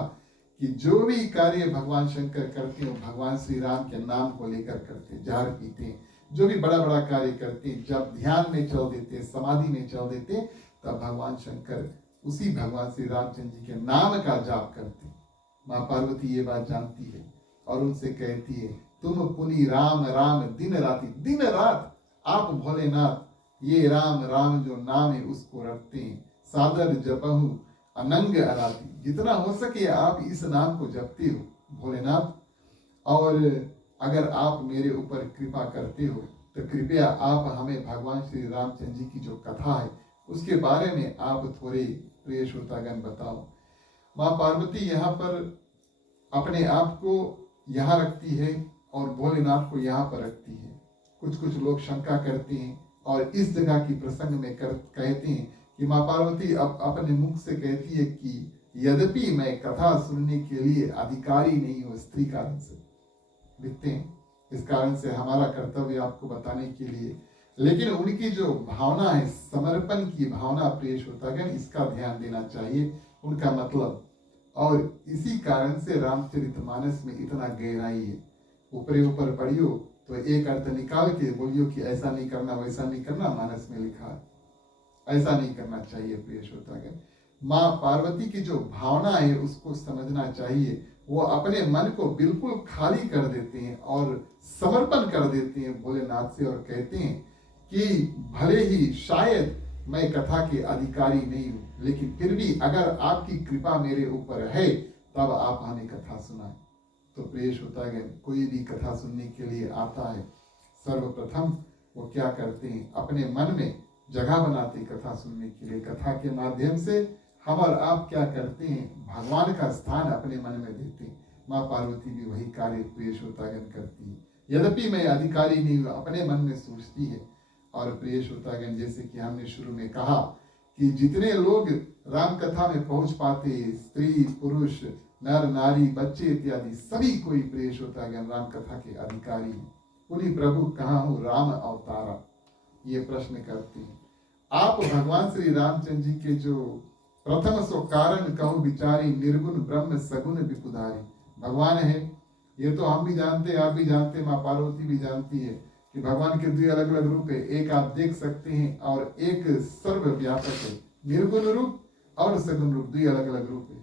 कि जो भी कार्य भगवान शंकर करते हैं भगवान श्री राम के नाम को लेकर करते हैं, जार पीते हैं, जो भी बड़ा बड़ा कार्य करते हैं, जब ध्यान में चल देते, समाधि में चल देते, तब भगवान शंकर उसी भगवान श्री रामचंद्र जी के नाम का जाप करते हैं। माँ पार्वती ये बात जानती है और उनसे कहती है, तुम पुनि राम राम दिन राति, दिन रात आप भोलेनाथ ये राम राम जो नाम है उसको रखते हैं, सादर जपहु अनंग अराती, जितना हो सके आप इस नाम को जपते हो भोलेनाथ। और अगर आप मेरे ऊपर कृपा करते हो तो कृपया आप हमें भगवान श्री रामचंद्र जी की जो कथा है उसके बारे में आप थोड़े प्रिय श्रोतागण बताओ। माँ पार्वती यहाँ पर अपने आप को यहाँ रखती है और भोलेनाथ को यहाँ पर रखती है। कुछ लोग शंका करते हैं और इस जगह की प्रसंग में कहते हैं कि माँ पार्वती अपने मुख से कहती है कि यद्यपि मैं कथा सुनने के लिए अधिकारी नहीं हूँ, स्त्री कारण से लिखते हैं इस कारण से हमारा कर्तव्य आपको बताने के लिए, लेकिन उनकी जो भावना है, समर्पण की भावना प्रिय श्रोतागण, इसका ध्यान देना चाहिए, उनका मतलब। और इसी कारण से रामचरितमानस में इतना गहराई है। ऊपरे ऊपर पढ़ियो तो एक अर्थ निकाल के बोलियो कि ऐसा नहीं करना, वैसा नहीं करना, मानस में लिखा है ऐसा नहीं करना चाहिए प्रिय श्रोतागण। माँ पार्वती की जो भावना है उसको समझना चाहिए। वो अपने मन को बिल्कुल खाली कर देते हैं और समर्पण कर देते हैं भोलेनाथ से, और कहते हैं कि भले ही शायद मैं कथा के अधिकारी नहीं हूं, लेकिन फिर भी अगर आपकी कृपा मेरे ऊपर है तब आप हमें कथा सुनाएं। तो प्रिय श्रोतागण, कोई भी कथा सुनने के लिए आता है, सर्वप्रथम वो क्या करते हैं, अपने मन में जगह बनाते कथा सुनने के लिए। कथा के माध्यम से हम और आप क्या करते हैं, भगवान का स्थान अपने मन में देते हैं। माँ पार्वती भी वही कार्य प्रिय श्रोतागण करती है। यद्यपि मैं अधिकारी नहीं हूँ, अपने मन में सोचती है। और प्रिय श्रोतागण, जैसे कि हमने शुरू में कहा कि जितने लोग राम कथा में पहुंच पाते, स्त्री पुरुष नर नारी बच्चे इत्यादि सभी कोई प्रिय श्रोतागण राम कथा के अधिकारी हैं। उन्हीं प्रभु कहाँ हूँ राम अवतारा, ये प्रश्न करते हैं। आप भगवान श्री रामचंद्र जी के जो प्रथम सो कारण कहूँ विचारी, निर्गुण ब्रह्म सगुण विपुधारी भगवान है, ये तो हम भी जानते हैं, आप भी जानते हैं, माँ पार्वती भी जानती है कि भगवान के दो अलग अलग रूप है। एक आप देख सकते हैं और एक सर्वव्यापक है। निर्गुण रूप और सगुण रूप, दो अलग अलग रूप है।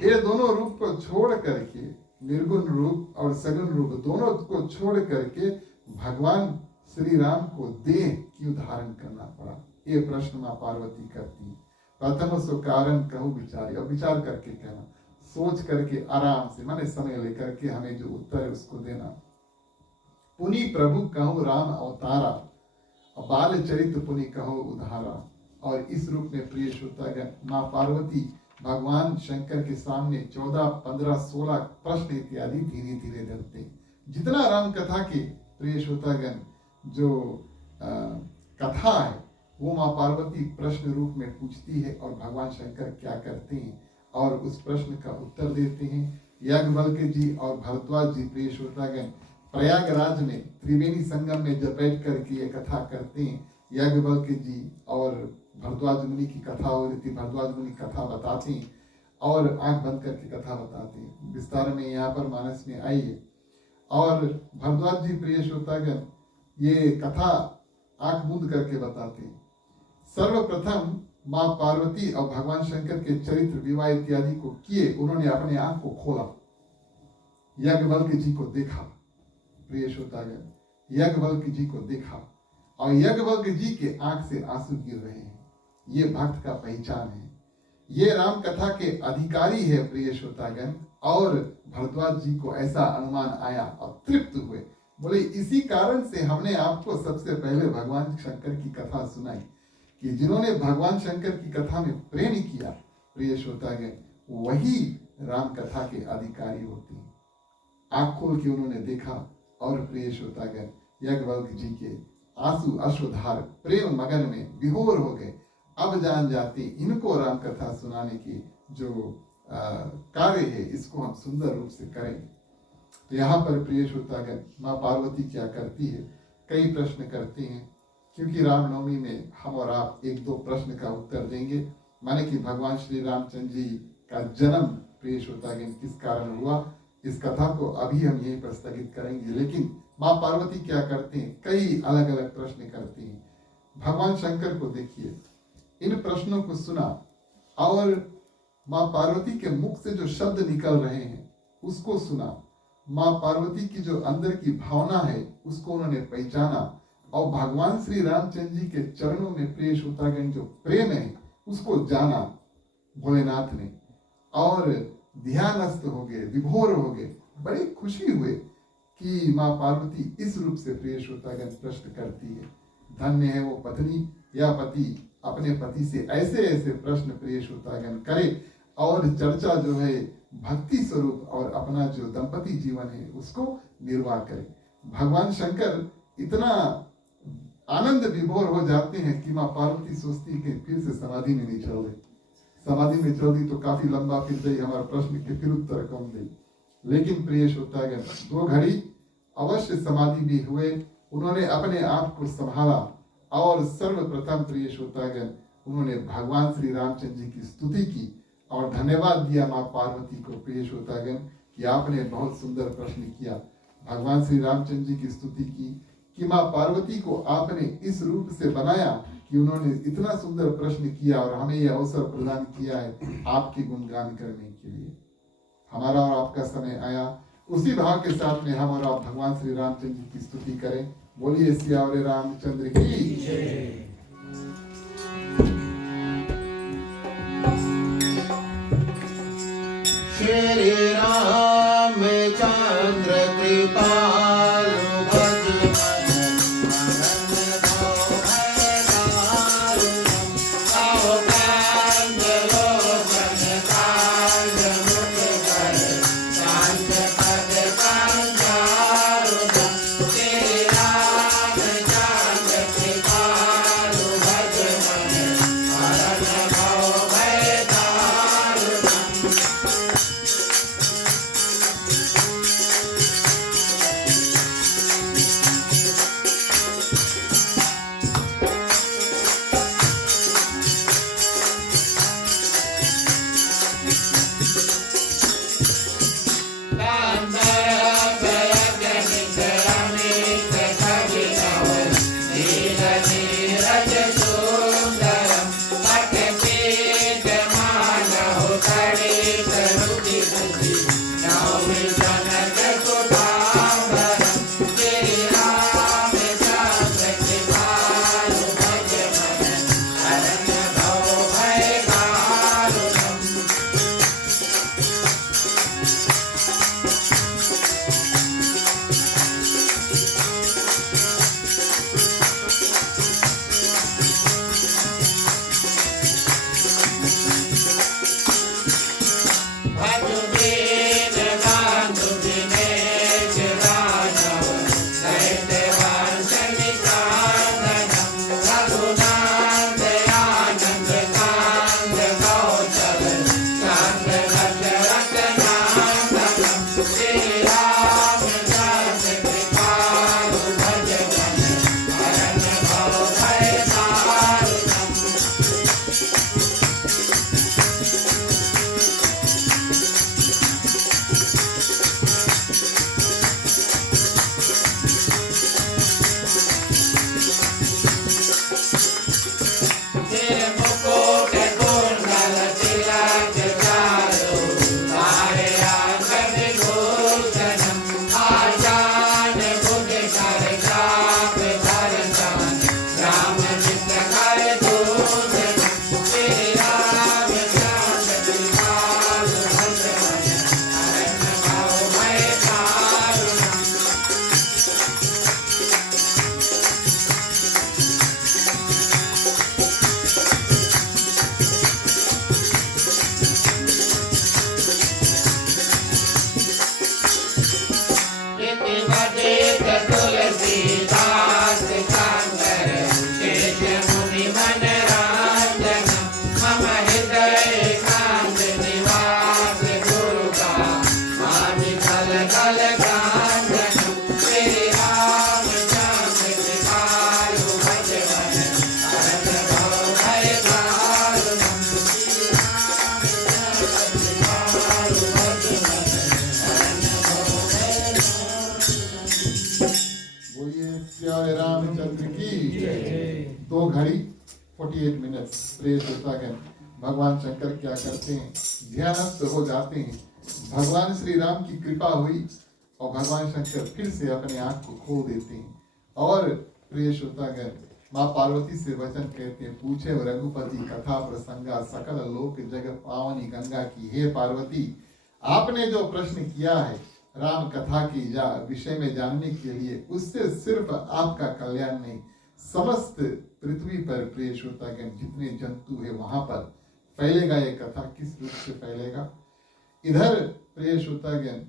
ये दोनों रूप को छोड़ करके, निर्गुण रूप और सगुण रूप दोनों को छोड़ करके भगवान श्री राम को देह क्यों धारण करना पड़ा, ये प्रश्न माँ पार्वती करती है। प्रथम सो कारण कहूँ विचारी, और विचार करके कहना, सोच करके आराम से माने समय लेकर के हमें जो उत्तर है उसको देना। पुनि प्रभु कहूँ राम अवतारा, बाल चरित पुनि कहो उधारा। और इस रूप में प्रिय श्रोतागण, माँ पार्वती भगवान शंकर के सामने 14, 15, 16 प्रश्न इत्यादि धीरे धीरे धरते। जितना राम कथा के प्रिय श्रोतागण जो कथा है वो माँ पार्वती प्रश्न रूप में पूछती है और भगवान शंकर क्या करते हैं और उस प्रश्न का उत्तर देते हैं। याज्ञवल्क्य जी और भरद्वाज जी प्रिय श्रोतागण प्रयागराज में त्रिवेणी संगम में जब बैठ करके ये कथा करते हैं, याज्ञवल्क्य जी और भरद्वाज मुनि की कथा हो रही थी, भरद्वाज मुनि कथा बताते हैं और आंख बंद करके कथा बताते हैं। विस्तार में यहाँ पर मानस में आई है। और भरद्वाज जी प्रिय श्रोतागण ये कथा आंख मूंद करके बताते हैं। सर्वप्रथम माँ पार्वती और भगवान शंकर के चरित्र विवाह इत्यादि को किए, उन्होंने अपने आंख को खोला, याज्ञवल्क्य जी को देखा। प्रिय श्रोतागण, याज्ञवल्क्य जी को देखा और याज्ञवल्क्य जी के आंख से आंसू गिर रहे हैं। ये भक्त का पहचान है, ये राम कथा के अधिकारी है प्रिय श्रोतागण। और भरद्वाज जी को ऐसा अनुमान आया और तृप्त हुए, बोले इसी कारण से हमने आपको सबसे पहले भगवान शंकर की कथा सुनाई कि जिन्होंने भगवान शंकर की कथा में प्रेम किया प्रिय श्रोतागण, वही राम कथा के अधिकारी होते हैं। आंख खोल के उन्होंने देखा और प्रिय श्रोतागण याज्ञवल्क्य जी के आंसू अश्रुधार प्रेम मगन में विभोर हो गए। अब जान जाते इनको राम कथा सुनाने की जो कार्य है इसको हम सुंदर रूप से करेंगे। तो यहाँ पर प्रिय श्रोतागण माँ पार्वती क्या करती है, कई प्रश्न करते हैं, क्योंकि रामनवमी में हम और आप 1-2 प्रश्न का उत्तर देंगे। माने कि भगवान श्री रामचंद्र जी का जन्म प्रिय श्रोतागण किस कारण हुआ, इस कथा को अभी हम यहीं पर स्थगित करेंगे। लेकिन माँ पार्वती क्या करते हैं, कई अलग अलग प्रश्न करती हैं। भगवान शंकर को देखिए, इन प्रश्नों को सुना और माँ पार्वती के मुख से जो शब्द निकल रहे हैं उसको सुना। माँ पार्वती की जो अंदर की भावना है उसको उन्होंने पहचाना और भगवान श्री रामचंद्र जी के चरणों में प्रिय श्रोतागण जो प्रेम है उसको जाना भोलेनाथ ने, और ध्यानस्थ हो गए, विभोर हो गए। बड़ी खुशी हुए कि माँ पार्वती इस रूप से प्रिय श्रोतागण प्रश्न करती है। धन्य है वो पत्नी या पति अपने पति से ऐसे ऐसे प्रश्न प्रिय श्रोतागण करे और चर्चा जो है भक्ति स्वरूप और अपना जो दंपति जीवन है उसको निर्वाह करे। भगवान शंकर इतना आनंद विभोर हो जाते हैं कि माँ पार्वती सोचती कि फिर से समाधि में नहीं चल रही, समाधि में चल दी तो काफी लंबा फिर जाए हमारे प्रश्न के फिर उत्तर कम दे। लेकिन प्रिय श्रोतागण 2 घड़ी अवश्य समाधि भी हुए। उन्होंने अपने आप को संभाला और सर्वप्रथम प्रिय श्रोतागण उन्होंने भगवान श्री रामचंद्र जी की स्तुति की और धन्यवाद दिया माँ पार्वती को। प्रिय श्रोतागण कि आपने बहुत सुंदर प्रश्न किया, भगवान श्री रामचंद्र जी की स्तुति की कि माँ पार्वती को आपने इस रूप से बनाया कि उन्होंने इतना सुंदर प्रश्न किया और हमें यह अवसर प्रदान किया है आपके गुणगान करने के लिए। हमारा और आपका समय आया, उसी भाव के साथ में हम और आप भगवान श्री रामचंद्र जी की स्तुति करें। बोलिए सियावरे रामचंद्र की जय। श्री रामचंद्र कृपालु दो घड़ी 48 मिनट्स प्रेस होता है। भगवान शंकर क्या करते हैं, ध्यानस्थ हो जाते हैं। भगवान श्री राम की कृपा हुई और भगवान शंकर फिर से अपने आंख को खोल देते हैं और प्रिय श्रोतागण माँ पार्वती से वचन कहते हैं, पूछे रघुपति कथा प्रसंगा सकल लोक जग पावनी गंगा की। हे पार्वती, आपने जो प्रश्न किया है राम कथा की विषय में जानने के लिए, उससे सिर्फ आपका कल्याण नहीं, समस्त पृथ्वी पर प्रिय श्रोतागण जितने जंतु है वहां पर फैलेगा ये कथा। किस रूप से फैलेगा? इधर प्रिय श्रोतागण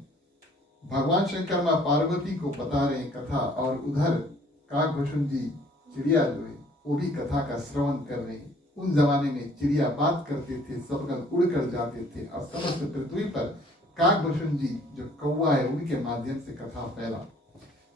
भगवान शंकर माँ पार्वती को बता रहे हैं कथा और उधर काकभूषण जी चिड़िया जो है वो भी कथा का श्रवण कर रहे हैं। उन जमाने में चिड़िया बात करते थे, सब उड़ कर जाते थे और समस्त पृथ्वी पर काकभूषण जी जो कौवा है उनके माध्यम से कथा फैला।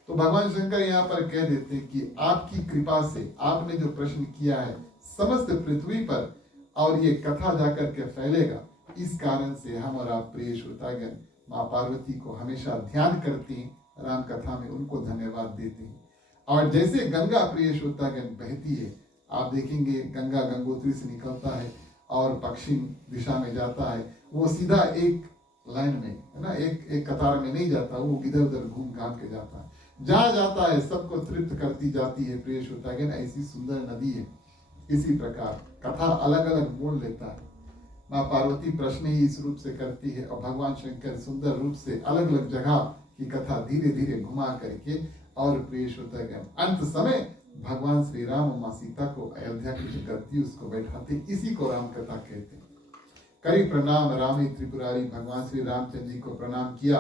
तो भगवान शंकर यहाँ पर कह देते हैं कि आपकी कृपा से आपने जो प्रश्न किया है समस्त पृथ्वी पर और ये कथा जाकर के फैलेगा, इस कारण से हम और आप प्रिय श्रोतागण माँ पार्वती को हमेशा ध्यान करते हैं, राम कथा में उनको धन्यवाद देते हैं। और जैसे गंगा प्रिय श्रोतागण बहती है, आप देखेंगे गंगा गंगोत्री से निकलता है और पश्चिम दिशा में जाता है, वो सीधा एक लाइन में है ना, एक कतार में नहीं जाता, वो इधर उधर घूम घाम के जाता है, जहां जाता है सबको तृप्त करती जाती है प्रिय श्रोतागण। ऐसी सुंदर नदी है। इसी प्रकार कथा अलग अलग मोड़ लेता है। माँ पार्वती प्रश्न ही इस रूप से करती है और भगवान शंकर सुंदर रूप से अलग अलग जगह की कथा धीरे धीरे घुमा करके और प्रिय श्रोतागण अंत समय भगवान श्री राम और माँ सीता को अयोध्या की जो गद्दी उसको बैठाते, इसी को राम कथा कहते हैं। करी प्रणाम रामे त्रिपुरारी, भगवान श्री रामचंद्र जी को प्रणाम किया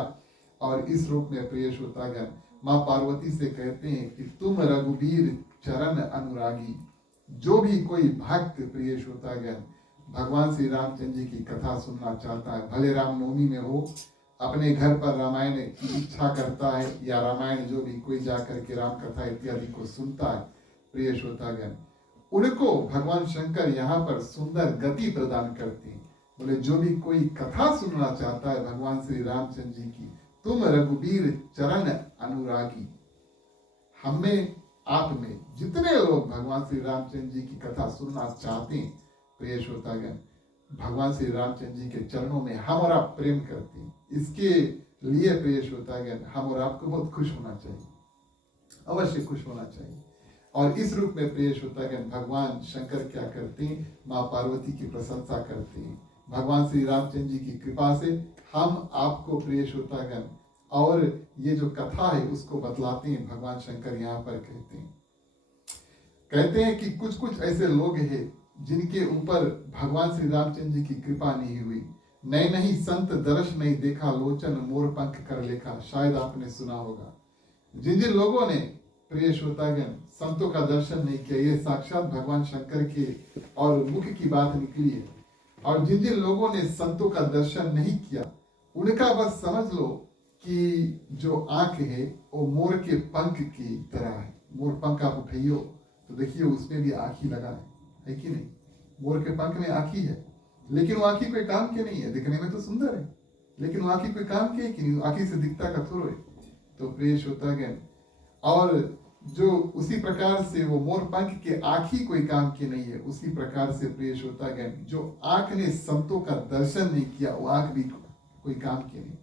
और इस रूप में प्रिय श्रोतागण माँ पार्वती से कहते हैं कि तुम रघुवीर चरण अनुरागी। जो भी कोई भक्त प्रिय श्रोतागण भगवान श्री रामचंद्र जी की कथा सुनना चाहता है, भले रामनवमी में हो, अपने घर पर रामायण की इच्छा करता है या रामायण जो भी कोई जाकर के राम कथा इत्यादि को सुनता है, प्रिय श्रोतागण उनको भगवान शंकर यहाँ पर सुंदर गति प्रदान करते हैं। बोले जो भी कोई कथा सुनना चाहता है भगवान श्री रामचंद्र जी की, तुम रघुवीर चरण अनुरागी। हमें आप में जितने लोग भगवान श्री रामचंद्र जी की कथा सुनना चाहते हैं, प्रिय श्रोतागण भगवान श्री रामचंद्र जी के चरणों में हम और आप प्रेम करते हैं। इसके लिए प्रिय श्रोतागण हम और आपको बहुत खुश होना चाहिए, अवश्य खुश होना चाहिए। और इस रूप में प्रिय श्रोतागण भगवान शंकर क्या करते हैं, माँ पार्वती की प्रशंसा करते हैं। भगवान श्री रामचंद्र जी की कृपा से हम आपको प्रिय श्रोतागण और ये जो कथा है उसको बतलाते हैं। भगवान शंकर यहाँ पर कहते हैं कि कुछ कुछ ऐसे लोग हैं जिनके ऊपर भगवान श्री रामचंद्र जी की कृपा नहीं हुई। नए नहीं संत दर्श नहीं देखा, लोचन मोर पंख कर लेखा। शायद आपने सुना होगा। जिन जिन लोगों ने प्रिय श्रोतागण संतों का दर्शन नहीं किया, ये साक्षात भगवान शंकर के और मुख की बात निकली है। और जिन जिन लोगों ने संतों का दर्शन नहीं किया, उनका बस समझ लो कि जो आंख है वो मोर के पंख की तरह है। मोर पंख आप उठाइयो तो देखिए उसमें भी आँख ही लगा है कि नहीं। मोर के पंख में आँखी है, लेकिन वो आँखी कोई काम की नहीं है। दिखने में तो सुंदर है, लेकिन वो आँखी कोई काम की है कि नहीं, आँखी से दिखता का थोड़ा है। तो प्रिय श्रोतागण और जो उसी प्रकार से वो मोर पंख के आँख ही कोई काम की नहीं है, उसी प्रकार से प्रिय श्रोतागण जो आँख ने संतों का दर्शन नहीं किया, वो आँख भी कोई काम की नहीं।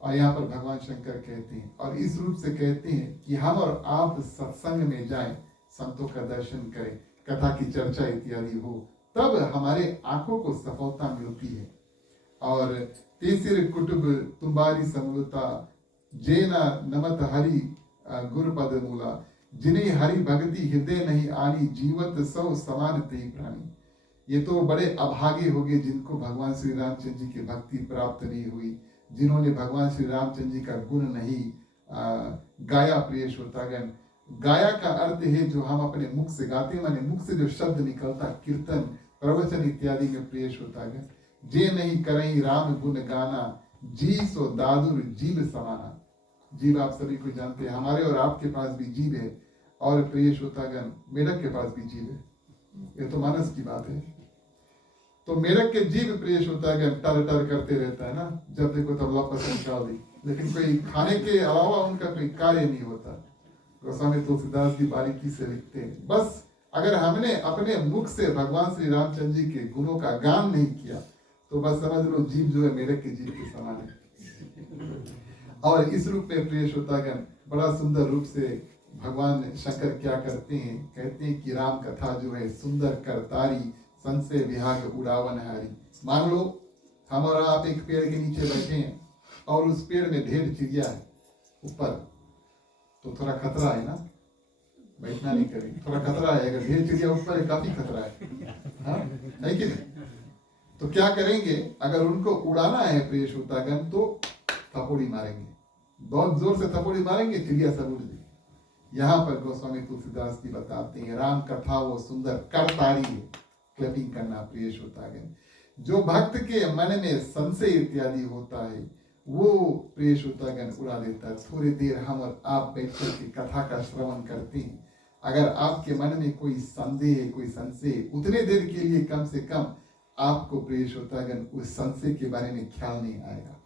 और यहाँ पर भगवान शंकर कहते हैं और इस रूप से कहते हैं कि हम और आप सत्संग में जाएं, संतों का दर्शन करें, कथा की चर्चा इत्यादि हो, तब हमारे आंखों को सफलता मिलती है। और तेसिर कुटुब तुम्बारी समूलता, जेना नमत हरि गुरुपद मूला। जिन्हें हरि भक्ति हृदय नहीं आनी, जीवत सौ समान तेई प्राणी। ये तो बड़े अभागे हो गए जिनको भगवान श्री रामचंद्र जी की भक्ति प्राप्त नहीं हुई, जिन्होंने भगवान श्री रामचंद्र जी का गुण नहीं गाया। प्रिय श्रोतागण गाया का अर्थ है जो हम अपने मुख से गाते हैं, माने मुख से जो शब्द निकलता, कीर्तन प्रवचन इत्यादि में। प्रिय श्रोतागण जे नहीं करई राम गुण गाना, जी सो दादुर जीव समाना। जीव आप सभी को जानते हैं, हमारे और आपके पास भी जीव है और प्रिय श्रोतागण मेढक के पास भी जीव है। ये तो मानस की बात है। तो मेढक के जीव प्रिय श्रोतागण टर टर करते रहता है ना, जब देखो तब वापस निकाल दी, लेकिन कोई खाने के अलावा उनका कोई कार्य नहीं होता। गोस्वामी तुलसीदास जी बारीकी से लिखते हैं, बस अगर हमने अपने मुख से भगवान श्री रामचंद्र जी के गुणों का गान नहीं किया तो बस समझ लो जीव जो है मेढक के जीव के समान है। और इस रूप में प्रिय श्रोतागण बड़ा सुंदर रूप से भगवान शंकर क्या करते हैं, कहते हैं कि राम कथा जो है सुंदर करतारी, संशय विहाग उड़ावन हारी। मान लो हम और आप एक पेड़ के नीचे बैठे हैं और उस पेड़ में ढेर चिड़िया है ऊपर, तो थोड़ा खतरा है ना, बैठना नहीं करेंगे, थोड़ा खतरा है। अगर ढेर चिड़िया ऊपर है काफी खतरा है, हाँ है कि नहीं। तो क्या करेंगे, अगर उनको उड़ाना है प्रिय श्रोतागण तो थपोड़ी मारेंगे, बहुत जोर से थपोड़ी मारेंगे, चिड़िया सब उड़ जाएगी। यहाँ पर गोस्वामी तुलसीदास जी बताते हैं राम कथा वो सुंदर करतारी है, क्लैपिंग करना प्रिय श्रोतागण। जो भक्त के मन में संशय इत्यादि होता है वो प्रिय श्रोतागण उड़ा देता है। थोड़ी देर हम और आप बैठकर के कथा का श्रवण करते हैं, अगर आपके मन में कोई संदेह, कोई संशय, उतने देर के लिए कम से कम आपको प्रिय श्रोतागण उस संशय के बारे में ख्याल नहीं आएगा।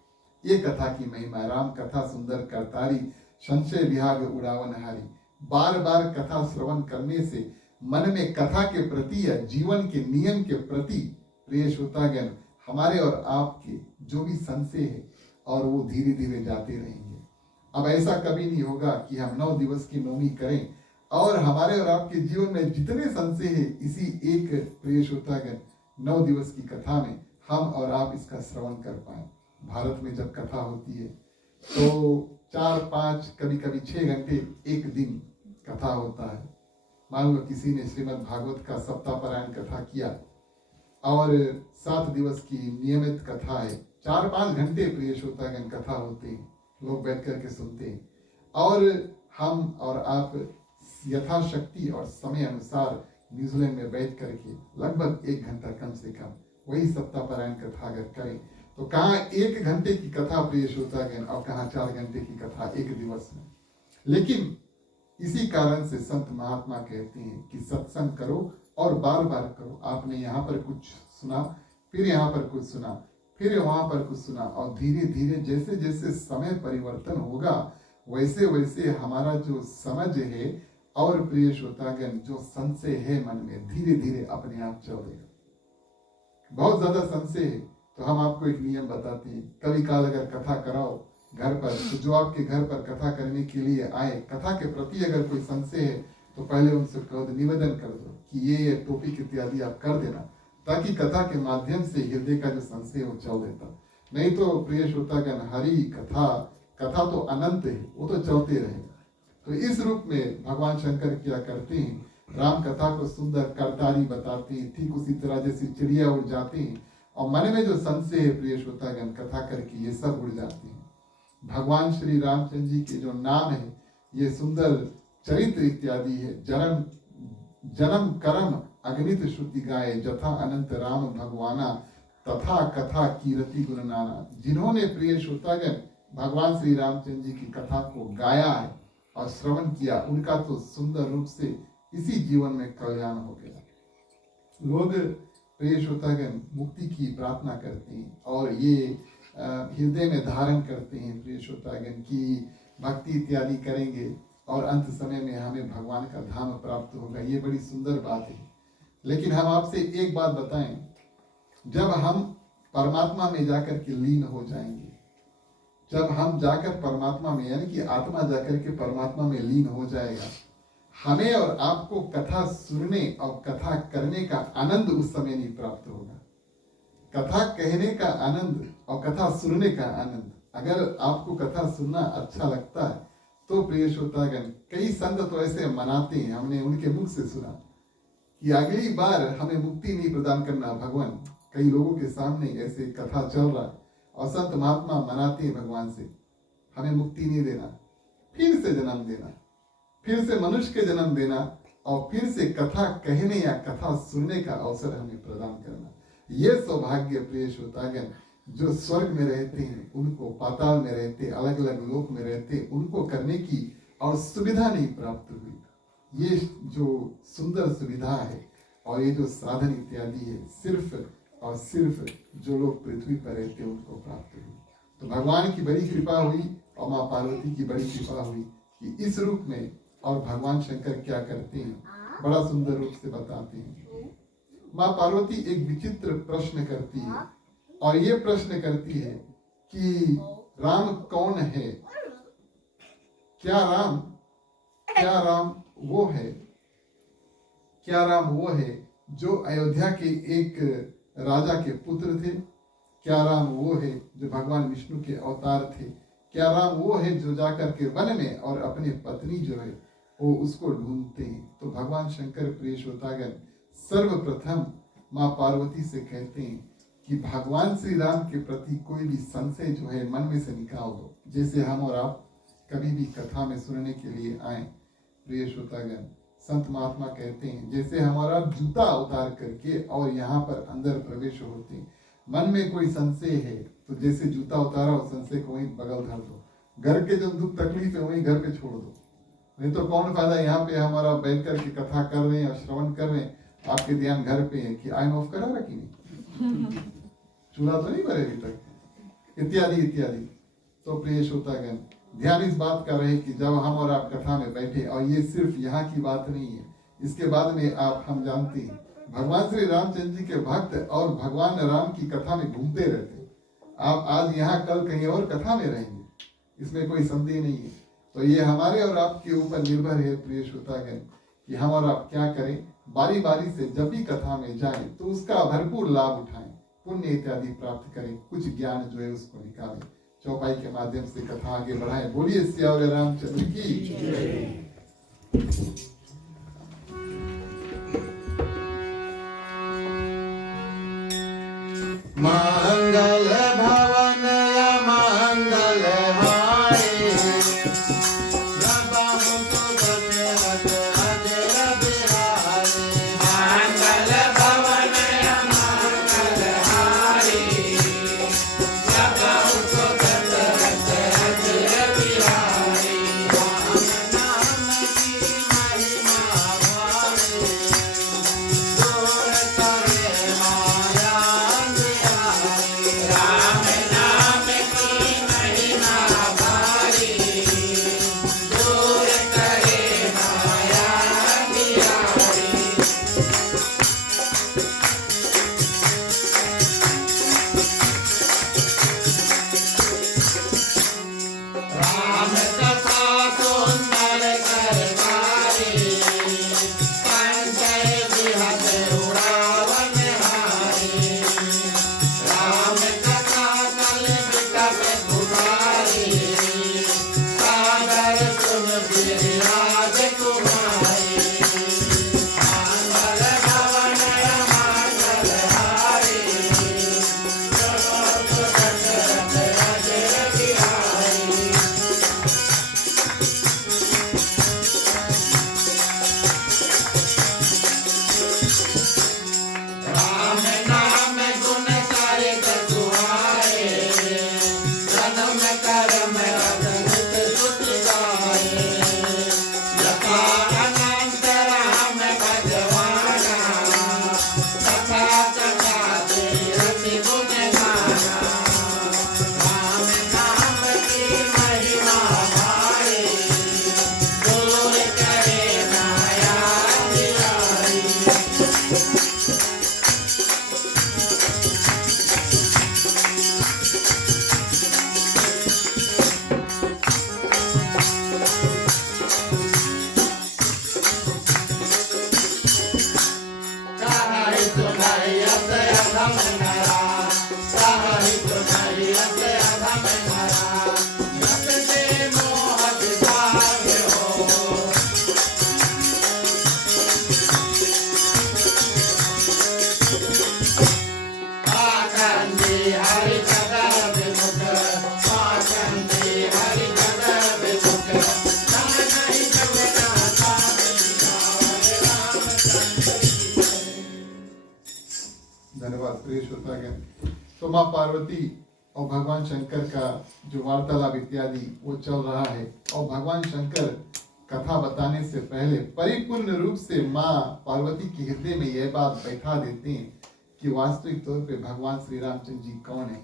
ये कथा की महिमा। राम कथा सुंदर करतारी, संशय विहाग उड़ावनहारी। बार बार कथा श्रवण करने से मन में कथा के प्रति या जीवन के नियम के प्रति प्रिय श्रोतागण हमारे और आपके जो भी संशय है और वो धीरे धीरे जाते रहेंगे। अब ऐसा कभी नहीं होगा कि हम 9 दिवस की नौमी करें और हमारे और आपके जीवन में जितने संशय है इसी एक प्रिय श्रोतागण 9 दिवस की कथा में हम और आप इसका श्रवण कर पाए। भारत में जब कथा होती है तो 4, 5, कभी कभी 6 घंटे एक दिन कथा होता है। मान लो किसी ने श्रीमद् भागवत का सप्ताह पारायण कथा किया और 7 दिवस की नियमित कथा है, 4-5 घंटे प्रिय श्रोतागण कथा होते हैं, लोग बैठ करके सुनते हैं और हम और आप यथाशक्ति और समय अनुसार न्यूजीलैंड में बैठ करके लगभग 1 घंटा कम से कम वही सप्ताह पारायण कथा अगर करें तो कहाँ 1 घंटे की कथा प्रिय श्रोतागण और कहाँ 4 घंटे की कथा एक दिवस में। लेकिन इसी कारण से संत महात्मा कहते हैं कि सत्संग करो और बार बार करो। आपने यहाँ पर कुछ सुना, फिर यहाँ पर कुछ सुना, फिर वहां पर कुछ सुना और धीरे धीरे जैसे जैसे समय परिवर्तन होगा वैसे वैसे हमारा जो समझ है और प्रिय श्रोतागण जो संशय है मन में धीरे धीरे अपने आप चल देगा। बहुत ज्यादा संशय है तो हम आपको एक नियम बताते हैं, कभी काल अगर कथा कराओ घर पर तो जो आपके घर पर कथा करने के लिए आए, कथा के प्रति अगर कोई संशय है तो पहले उनसे कहो, निवेदन कर दो कि ये टॉपिक इत्यादि आप कर देना, ताकि कथा के माध्यम से हृदय का जो संशय वो चल देता। नहीं तो प्रिय श्रोतागण हरि कथा तो अनंत है, वो तो चलते रहेगा। तो इस रूप में भगवान शंकर क्या करते हैं, राम कथा को सुंदर करतारी बताते हैं, ठीक उसी तरह जैसे चिड़िया उड़ जाते हैं और मन में जो संशय है प्रिय श्रोतागण कथा करके ये सब उड़ जाते हैं। भगवान श्री रामचंद्र जी के जो नाम है ये सुंदर चरित्र इत्यादि है, जन्म कर्म अगणित श्रुति गाए, जथा अनंत राम भगवाना, तथा कथा कीरति गुण नाना। जिन्होंने प्रिय श्रोतागण भगवान श्री रामचंद्र जी की कथा को गाया है और श्रवण किया, उनका तो सुंदर रूप से इसी जीवन में कल्याण हो गया। लोग प्रिय श्रोतागण मुक्ति की प्रार्थना करते हैं और ये हृदय में धारण करते हैं प्रिय श्रोतागण की भक्ति इत्यादि करेंगे और अंत समय में हमें भगवान का धाम प्राप्त होगा। ये बड़ी सुंदर बात है। लेकिन हम आपसे एक बात बताएं, जब हम परमात्मा में जाकर के लीन हो जाएंगे, जब हम जाकर परमात्मा में यानी कि आत्मा जाकर के परमात्मा में लीन हो जाएगा, हमें और आपको कथा सुनने और कथा करने का आनंद उस समय नहीं प्राप्त होगा। कथा कहने का आनंद और कथा सुनने का आनंद, अगर आपको कथा सुनना अच्छा लगता है तो प्रिय श्रोतागण कई संत तो ऐसे मनाते हैं, हमने उनके मुख से सुना कि अगली बार हमें मुक्ति नहीं प्रदान करना भगवान। कई लोगों के सामने ऐसे कथा चल रहा है और संत महात्मा मनाते हैं भगवान से, हमें मुक्ति नहीं देना, फिर से जन्म देना, फिर से मनुष्य के जन्म देना और फिर से कथा कहने या कथा सुनने का अवसर हमें प्रदान करना। ये सौभाग्य प्रिय श्रोतागण जो स्वर्ग में रहते हैं उनको, पाताल में रहते, अलग अलग लोक में रहते, उनको करने की और सुविधा नहीं प्राप्त हुई। ये जो सुंदर सुविधा है और ये जो साधन इत्यादि है सिर्फ और सिर्फ जो लोग पृथ्वी पर रहते हैं उनको प्राप्त हुई। तो भगवान की बड़ी कृपा हुई और माँ पार्वती की बड़ी कृपा हुई कि इस रूप में, और भगवान शंकर क्या करते हैं बड़ा सुंदर रूप से बताते हैं। माँ पार्वती एक विचित्र प्रश्न करती है और ये प्रश्न करती है कि राम कौन है? क्या राम वो है? क्या राम वो है जो अयोध्या के एक राजा के पुत्र थे? क्या राम वो है जो भगवान विष्णु के अवतार थे? क्या राम वो है जो जाकर के वन में और अपनी पत्नी जो है वो उसको ढूंढते हैं? तो भगवान शंकर प्रिय श्रोतागण सर्वप्रथम माँ पार्वती से कहते हैं कि भगवान श्री राम के प्रति कोई भी संशय जो है मन में से निकाल दो। जैसे हम और आप कभी भी कथा में सुनने के लिए आए प्रिय श्रोतागण, संत महात्मा कहते हैं जैसे हमारा जूता उतार करके और यहाँ पर अंदर प्रवेश होते, मन में कोई संशय है तो जैसे जूता उतारा और संशय को वहीं बगल धर दो। घर के जो दुख तकलीफ है वहीं घर पे छोड़ दो, नहीं तो कौन फायदा यहाँ पे हमारा बैठ कर के कथा कर रहे हैं और श्रवण कर रहे हैं, आपके ध्यान घर पे है कि आइन ऑफ करा रखी नहीं, चूल्हा तो नहीं भरे अभी तक, इत्यादि इत्यादि। तो प्रिय श्रोतागण, ध्यान इस बात का रहे कि जब हम और आप कथा में बैठे, और ये सिर्फ यहाँ की बात नहीं है, इसके बाद में आप हम जानते हैं भगवान श्री रामचंद्र जी के भक्त और भगवान राम की कथा में घूमते रहते हैं। आप आज यहाँ, कल कहीं और कथा में रहेंगे, इसमें कोई संदेह नहीं है। तो ये हमारे और आपके ऊपर निर्भर है प्रिय श्रोतागण कि हम और आप क्या करें, बारी बारी से जब भी कथा में जाएं तो उसका भरपूर लाभ उठाएं, पुण्य इत्यादि प्राप्त करें, कुछ ज्ञान जो है उसको निकालें, चौपाई के माध्यम से कथा आगे बढ़ाएं। बोलिए सियावर रामचंद्र की। मंगल भवन या मंगल हारी, रबाहु सुदशरथ अजय बिहारी। मंगल भवन या मंगल हारी, रबाहु सुदशरथ अजय बिहारी। राम नाम की महिमा भारी, दूर करे माया अंधियारी। राम नाम की महिमा भारी, दूर करे माया अंधियारी। राम कथा सुंदर करतारी, संजय बिहत उड़ावन हारी। राम कथा कल बिकट कुमारी, सागर सुन गिरिराज कुमारी। मंगल भवन मंगल हारी, रबाहु सुदशरथ अजय बिहारी। राम नाम गुण सारित सुहाए, जन्म कर्म रतन स्तुति गाए। यथा अनंत राम भजवाना, तथा तथा तीरथ गुण गाना। राम नाम की महिमा भारी, दूर करे माया अंधियारी। कहाई सुनाई अस अधम नरा, कहाई सुनाई अस अधम नरा। रत से मोह विभाग हो, पाखंडी हरि कदर विमुख, पाखंडी हरि कदर विमुख। राम नहीं जगना साथ सियावर रामचंद्र की जय। धन्यवाद प्रिय श्रोतागण। तो माँ पार्वती और भगवान शंकर का जो वार्तालाप इत्यादि वो चल रहा है, और भगवान शंकर कथा बताने से पहले परिपूर्ण रूप से माँ पार्वती के हृदय में यह बात बैठा देते हैं कि वास्तविक तौर पे भगवान श्री रामचंद्र जी कौन है।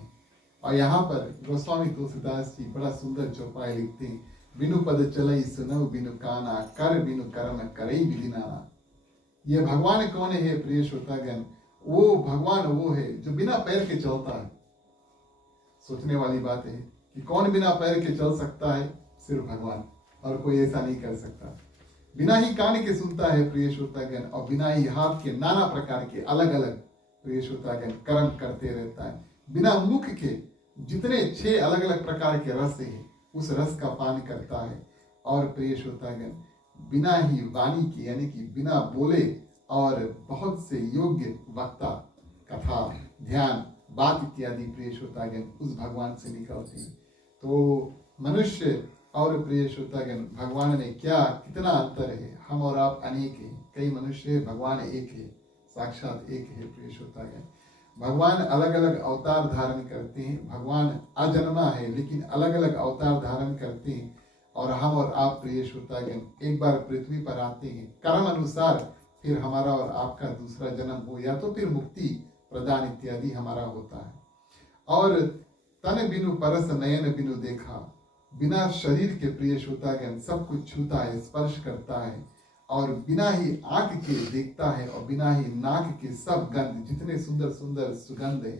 और यहाँ पर गोस्वामी तुलसीदास जी बड़ा सुंदर चौपाई लिखते हैं, बिनु पद चलई सुनऊ बिनु काना, कर बिनु कर्म करई विधि नाना। ये भगवान कौन है प्रिय श्रोतागण? वो भगवान वो है जो बिना पैर के चलता है। सोचने वाली बात है कि कौन बिना पैर के चल सकता है? सिर्फ भगवान, और कोई ऐसा नहीं कर सकता। बिना ही कान के सुनता है प्रिय श्रोतागण, और बिना ही हाथ के नाना प्रकार के अलग अलग प्रिय श्रोतागण कर्म करते रहता है। बिना मुख के जितने 6 अलग अलग प्रकार के रस है उस रस का पान करता है। और प्रिय श्रोतागण, बिना ही वाणी के यानी कि बिना बोले और बहुत से योग्य वक्ता, कथा, ध्यान, बात इत्यादि प्रिय श्रोतागण उस भगवान से निकलते हैं। तो मनुष्य और प्रिय श्रोतागण भगवान में क्या कितना अंतर है? हम और आप अनेक हैं, कई मनुष्य है, भगवान एक है, साक्षात एक है प्रिय श्रोतागण। भगवान अलग अलग अवतार धारण करते हैं। भगवान अजन्मा है लेकिन अलग अलग अवतार धारण करते हैं। और हम और आप प्रिय श्रोतागण एक बार पृथ्वी पर आते हैं, कर्म अनुसार फिर हमारा और आपका दूसरा जन्म हो या तो फिर मुक्ति प्रदान इत्यादि हमारा होता है। और तन बिनु परस नयन बिनु देखा, बिना शरीर के प्रिय श्रोतागण सब कुछ छूता है, स्पर्श करता है, और बिना ही आंख के देखता है, और बिना ही नाक के सब गंध जितने सुंदर सुंदर सुगंध है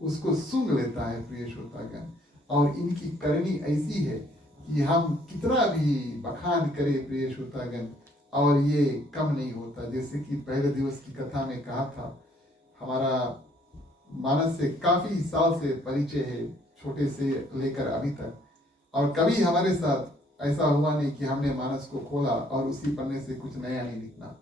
उसको सूंघ लेता है प्रिय श्रोतागण। और इनकी करनी ऐसी है कि हम कितना भी बखान करें प्रिय श्रोतागण और ये कम नहीं होता। जैसे कि पहले दिवस की कथा में कहा था, हमारा मानस से काफी साल से परिचय है, छोटे से लेकर अभी तक, और कभी हमारे साथ ऐसा हुआ नहीं कि हमने मानस को खोला और उसी पन्ने से कुछ नया नहीं लिखना।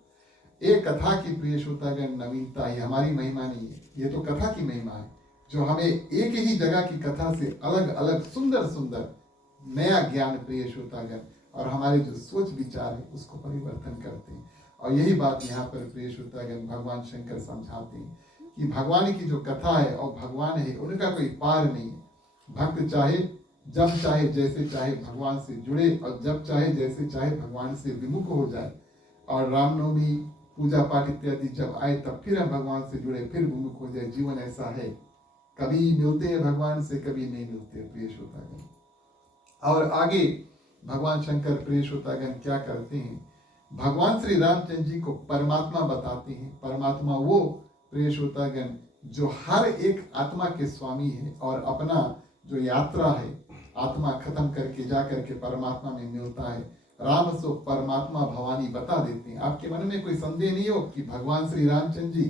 एक कथा की प्रिय श्रोतागण नवीनता ही हमारी महिमा नहीं है, ये तो कथा की महिमा है जो हमें एक ही जगह की कथा से अलग अलग सुंदर सुंदर नया ज्ञान प्रिय श्रोतागण और हमारे जो सोच विचार है उसको परिवर्तन करते हैं। और यही बात यहाँ पर प्रिय श्रोतागण भगवान शंकर समझाते हैं कि भगवान की जो कथा है और भगवान है उनका कोई पार नहीं है। भक्त चाहे जब चाहे जैसे चाहे भगवान से जुड़े और जब चाहे जैसे चाहे भगवान से विमुख हो जाए। और रामनवमी पूजा पाठ इत्यादि जब आए तब फिर हम भगवान से जुड़े फिर विमुख हो जाए। जीवन ऐसा है, कभी मिलते हैं भगवान से, कभी नहीं मिलते प्रिय श्रोतागण। और आगे भगवान शंकर प्रिय श्रोतागण क्या करते हैं, भगवान श्री रामचंद्र जी को परमात्मा बताते हैं। परमात्मा वो प्रिय श्रोतागण जो हर एक आत्मा के स्वामी है और अपना जो यात्रा है आत्मा खत्म करके जा करके परमात्मा में मिलता है। राम सो परमात्मा भवानी बता देते हैं। आपके मन में कोई संदेह नहीं हो कि भगवान श्री रामचंद्र जी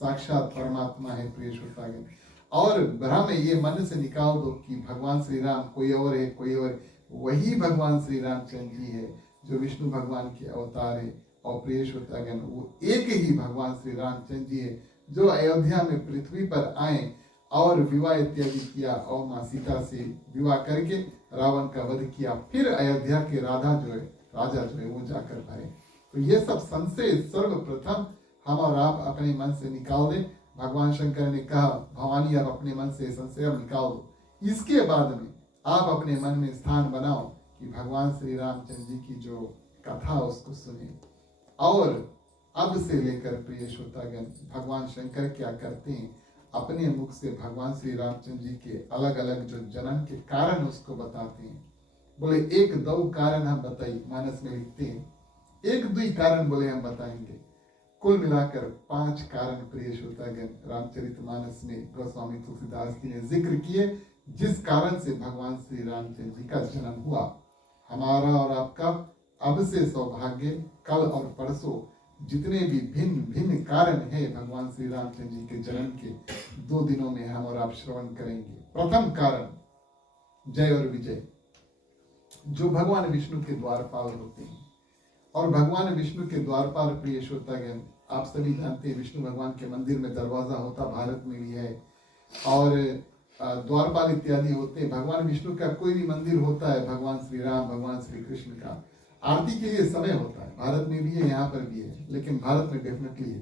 साक्षात परमात्मा है प्रिय श्रोतागण। और भ्रम ये मन से निकाल दो कि भगवान श्री राम कोई और है, कोई और, वही भगवान श्री रामचंद्र जी है जो विष्णु भगवान के अवतार है। और प्रिय श्रोतागण वो एक ही भगवान श्री रामचंद्र जी है जो अयोध्या में पृथ्वी पर आए और विवाह इत्यादि किया और माँ सीता से विवाह करके रावण का वध किया। फिर अयोध्या के राजा जो है वो जाकर भरे। तो ये सब संशय सर्वप्रथम हम और आप अपने मन से निकाल दें। भगवान शंकर ने कहा भवानी आप अपने मन से संशय निकाल दो। इसके बाद में आप अपने मन में स्थान बनाओ कि भगवान श्री रामचंद्र जी की जो कथा उसको सुने। और अब से लेकर प्रिय श्रोतागण भगवान शंकर क्या करते हैं, अपने मुख से भगवान श्री रामचंद्र जी के अलग अलग जो जन्म के कारण उसको बताते हैं। बोले एक दो कारण हम बताइए, मानस में लिखते हैं, एक दुई कारण बोले हम बताएंगे। कुल मिलाकर 5 कारण प्रिय श्रोतागण रामचरितमानस में गोस्वामी तुलसीदास जी ने जिक्र किए जिस कारण से भगवान श्री रामचंद्र जी का जन्म हुआ। हमारा और आपका अब से सौभाग्य कल और परसों जितने भी भिन्न भिन्न कारण है भगवान श्री रामचंद्र जी के जन्म के 2 दिनों में हम और आप श्रवण करेंगे। प्रथम कारण जय और विजय, जो भगवान विष्णु के द्वारपाल होते हैं। और भगवान विष्णु के द्वारपाल प्रिय श्रोतागण आप सभी जानते हैं विष्णु भगवान के मंदिर में दरवाजा होता, भारत में भी है, और द्वारपाल इत्यादि होते हैं। भगवान विष्णु का कोई भी मंदिर होता है, भगवान श्री राम भगवान श्री कृष्ण का आरती के लिए समय होता है, भारत में भी है यहाँ पर भी है, लेकिन भारत में डेफिनेटली है।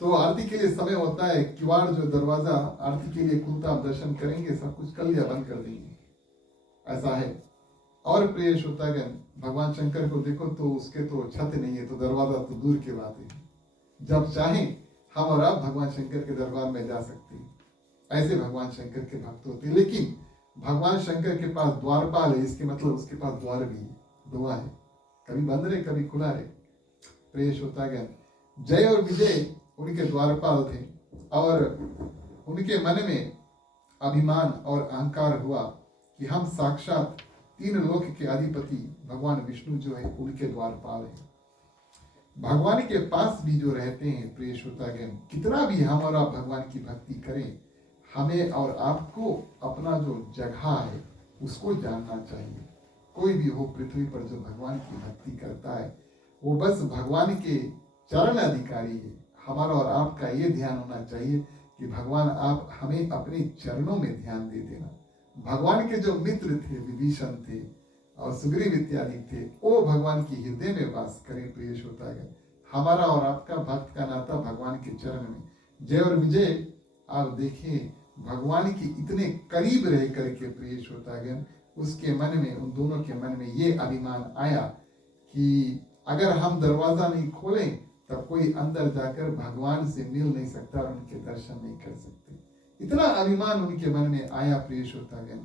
तो आरती के लिए समय होता है, किवाड़ जो दरवाजा आरती के लिए खुलता, आप दर्शन करेंगे, सब कुछ कर लिया बंद कर देंगे, ऐसा है। और प्रिय श्रोतागण भगवान शंकर को देखो तो उसके तो छत नहीं है, तो दरवाजा तो दूर की बात है। जब चाहें हम और आप भगवान शंकर के दरबार में जा सकते हैं, ऐसे भगवान शंकर के भक्त होते हैं। लेकिन भगवान शंकर के पास द्वारपाल है, इसके मतलब उसके पास द्वार भी है, दुआ है, कभी बंद रहे कभी खुला रहे। प्रिय श्रोतागण जय और विजय उनके द्वारपाल थे, और उनके मन में अभिमान और अहंकार हुआ कि हम साक्षात 3 लोक के अधिपति भगवान विष्णु जो है उनके द्वारपाल है। भगवान के पास भी जो रहते हैं प्रिय श्रोतागण, कितना भी हम और आप भगवान की भक्ति करें, हमें और आपको अपना जो जगह है उसको जानना चाहिए। कोई भी हो पृथ्वी पर जो भगवान की भक्ति करता है वो बस भगवान के चरण अधिकारी है। हमारा और आपका ये ध्यान होना चाहिए कि भगवान आप हमें अपने चरणों में ध्यान दे देना। भगवान के जो मित्र थे, विभीषण थे और सुग्रीव इत्यादि थे, वो भगवान की हृदय में वास करें प्रिय श्रोतागण। हमारा और आपका भक्त का नाता भगवान के चरण में। जय और विजय आप देखें भगवान के इतने करीब रह करके प्रिय श्रोतागण उसके मन में, उन दोनों के मन में ये अभिमान आया कि अगर हम दरवाजा नहीं खोलें तब कोई अंदर जाकर भगवान से मिल नहीं सकता और उनके दर्शन नहीं कर सकते। इतना अभिमान उनके मन में आया प्रिय श्रोतागण।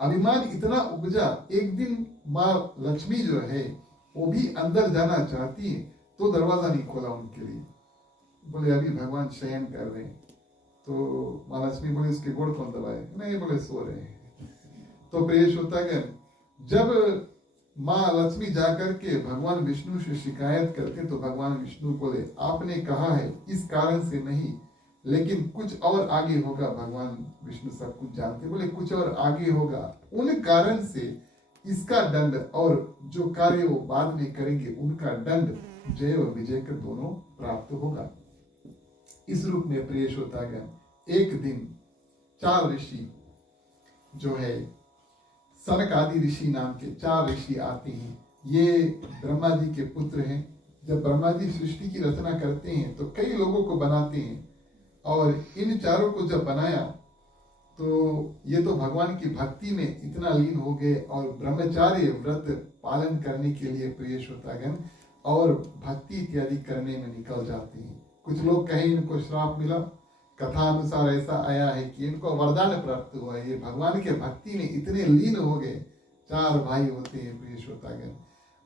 अभिमान इतना उपजा, एक दिन माँ लक्ष्मी जो है वो भी अंदर जाना चाहती है तो दरवाजा नहीं खोला उनके लिए। बोले अभी भगवान शयन कर रहे हैं। तो माँ लक्ष्मी बोले उसके गोड़ कौन दबाए? नहीं, बोले सो रहे हैं। तो प्रिय श्रोतागण, जब माँ लक्ष्मी जाकर के भगवान विष्णु से शिकायत करते तो भगवान विष्णु बोले आपने कहा है इस कारण से नहीं, लेकिन कुछ और आगे होगा। भगवान विष्णु सब कुछ जानते, बोले कुछ और आगे होगा, उन कारण से इसका दंड और जो कार्य वो बाद में करेंगे उनका दंड जय और विजय के दोनों प्राप्त होगा। इस रूप में प्रिय श्रोतागण एक दिन 4 ऋषि जो है सनक आदि ऋषि नाम के 4 ऋषि आते हैं। ये ब्रह्मा जी के पुत्र हैं। जब ब्रह्मा जी सृष्टि की रचना करते हैं तो कई लोगों को बनाते हैं और इन चारों को जब बनाया तो ये तो भगवान की भक्ति में इतना लीन हो गए और ब्रह्मचार्य व्रत पालन करने के लिए प्रिय श्रोतागण और भक्ति इत्यादि करने में निकल जाते हैं। कुछ लोग कहें इनको श्राप मिला, कथा अनुसार ऐसा आया है कि इनको वरदान प्राप्त हुआ। ये भगवान के भक्ति में इतने लीन हो गए। 4 भाई होते हैं प्रिय श्रोतागण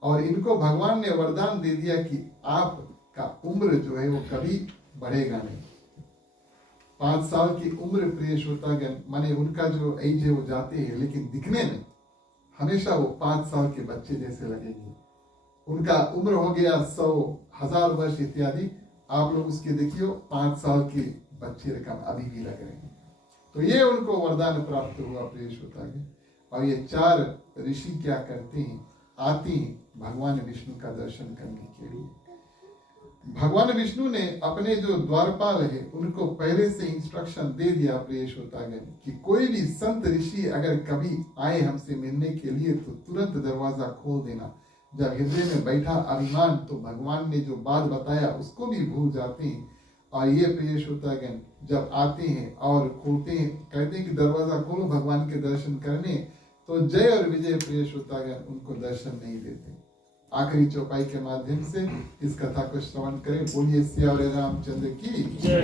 और इनको भगवान ने वरदान दे दिया कि आपका उम्र जो है वो कभी बढ़ेगा नहीं। 5 साल की उम्र प्रिय श्रोतागण माने उनका जो एज है वो जाते हैं, लेकिन दिखने में हमेशा वो 5 साल के बच्चे जैसे लगेंगे। उनका उम्र हो गया 100, 1000 वर्ष इत्यादि। आप लोग उसके देखियो 5 साल के बच्चे रकम अभी भी लग रहे हैं। तो ये उनको वरदान प्राप्त हुआ प्रिय श्रोतागण। और ये 4 ऋषि क्या करते हैं, आते हैं भगवान विष्णु का दर्शन करने के लिए। भगवान विष्णु ने अपने जो द्वारपाल है उनको पहले से इंस्ट्रक्शन दे दिया प्रिय श्रोतागण कि कोई भी संत ऋषि अगर कभी आए हमसे मिलने के लिए तो तुरंत दरवाजा खोल देना। जब हृदय में बैठा अभिमान तो भगवान ने जो बात बताया उसको भी भूल जाते हैं। और ये प्रिय श्रोतागण जब आते हैं और खोलते हैं, कहते हैं कि दरवाजा खोलो भगवान के दर्शन करने, तो जय और विजय प्रिय श्रोतागण उनको दर्शन नहीं देते। आखिरी चौपाई के माध्यम से इस कथा को श्रवण करें। बोलिए सियावर रामचंद्र की जय।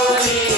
Hare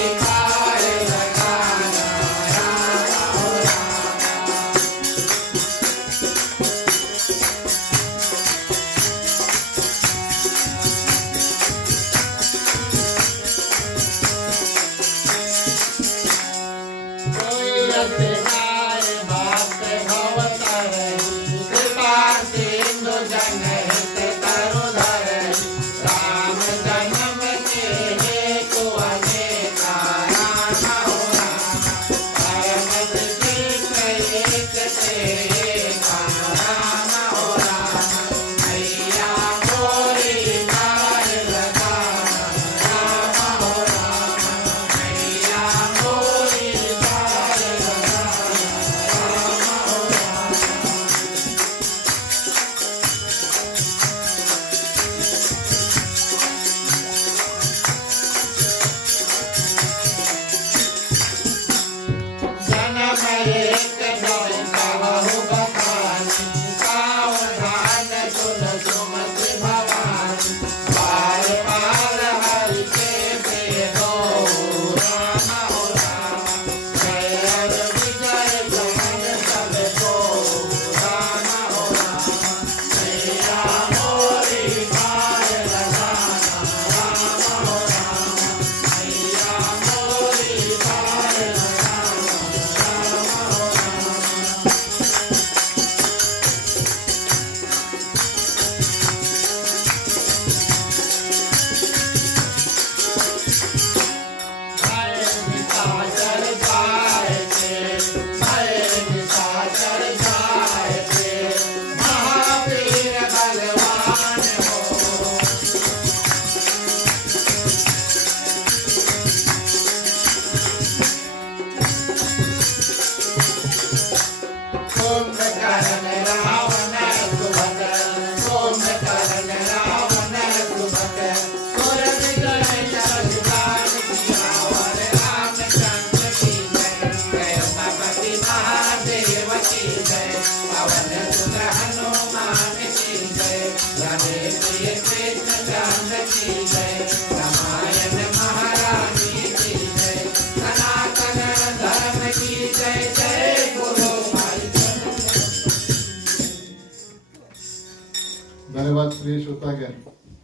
श्रोतागण।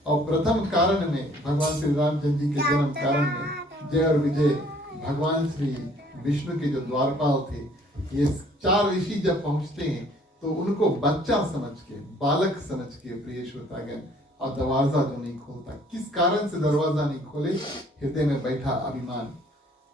और प्रथम कारण में भगवान श्री रामचंद्र जी के जन्म कारण में जय और विजय भगवान श्री विष्णु के जो द्वारपाल थे, ये 4 ऋषि जब पहुंचते हैं तो उनको बच्चा समझ के, बालक समझ के प्रिय श्रोतागण, और दरवाजा जो नहीं खोलता, किस कारण से दरवाजा नहीं खोले? हृदय में बैठा अभिमान।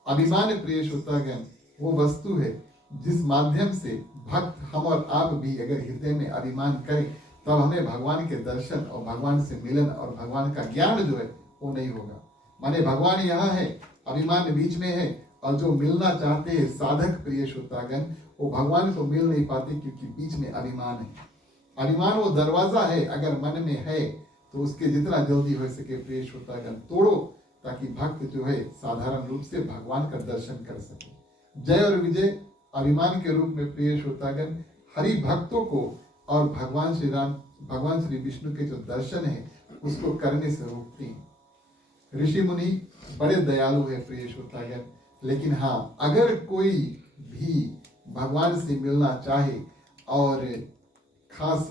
अभिमान प्रिय श्रोतागण वो वस्तु है जिस माध्यम से भक्त हम और आप भी अगर हृदय में अभिमान करें तब हमें भगवान के दर्शन और भगवान से मिलन और भगवान का ज्ञान जो है वो नहीं होगा। माने भगवान यहाँ है, अभिमान बीच में है, और जो मिलना चाहते हैं साधक प्रिय श्रोतागण वो भगवान को मिल नहीं पाते क्योंकि बीच में अभिमान है। अभिमान वो दरवाजा है, अगर मन में है तो उसके जितना जल्दी हो सके प्रिय श्रोतागण तोड़ो, ताकि भक्त जो है साधारण रूप से भगवान का दर्शन कर सके। जय और विजय अभिमान के रूप में प्रिय श्रोतागण हरि भक्तों को और भगवान श्री राम, भगवान श्री विष्णु के जो दर्शन है उसको करने से रोकते हैं। ऋषि मुनि बड़े दयालु है प्रिय श्रोतागण, लेकिन हाँ, अगर कोई भी भगवान से मिलना चाहे और खास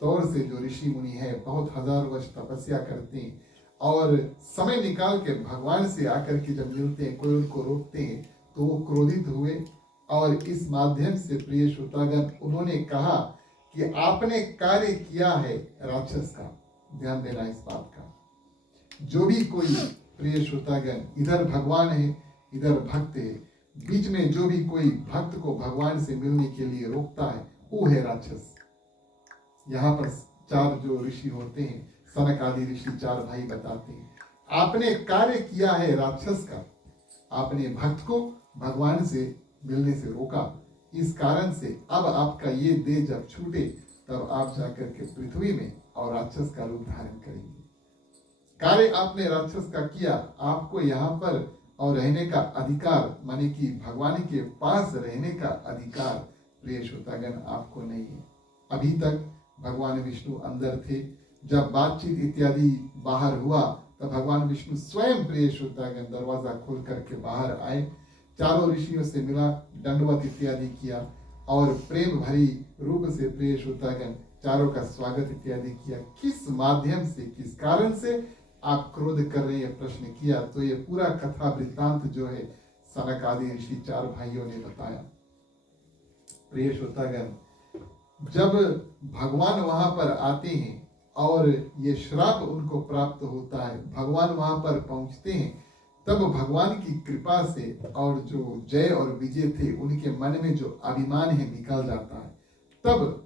तौर से जो ऋषि मुनि है बहुत हजार वर्ष तपस्या करते हैं और समय निकाल के भगवान से आकर के जब मिलते हैं, कोई उनको रोकते हैं तो वो क्रोधित हुए और इस माध्यम से प्रिय श्रोतागण उन्होंने कहा कि आपने कार्य किया है राक्षस का। ध्यान देना इस बात का। जो भी कोई प्रिय श्रोतागण इधर भगवान है इधर भक्त है, बीच में जो भी कोई भक्त को भगवान से मिलने के लिए रोकता है वो है राक्षस। यहाँ पर 4 जो ऋषि होते हैं, सनक आदि ऋषि 4 भाई बताते हैं, आपने कार्य किया है राक्षस का, आपने भक्त को भगवान से मिलने से रोका। इस कारण से अब आपका ये देह जब छूटे तब आप जाकर के पृथ्वी में और राक्षस का रूप धारण करेंगे। कार्य आपने राक्षस का किया, आपको यहाँ पर और रहने का अधिकार, माने कि भगवान के पास रहने का अधिकार प्रिय श्रोतागण आपको नहीं है। अभी तक भगवान विष्णु अंदर थे, जब बातचीत इत्यादि बाहर हुआ तब भगवान विष्णु स्वयं प्रिय श्रोतागण दरवाजा खोल करके बाहर आए, 4 ऋषियों से मिला, दंडवत इत्यादि किया और प्रेम भरी रूप से प्रिय श्रोतागण चारों का स्वागत इत्यादि किया। किस माध्यम से, किस कारण से आप क्रोध कर रहे हैं प्रश्न किया, तो ये पूरा कथा वृत्तांत जो है सनक आदि ऋषि 4 भाइयों ने बताया। प्रिय श्रोतागण जब भगवान वहां पर आते हैं और ये श्राप उनको प्राप्त होता है, भगवान वहां पर पहुंचते हैं, तब भगवान की कृपा से और जो जय और विजय थे उनके मन में जो अभिमान है निकल जाता है। तब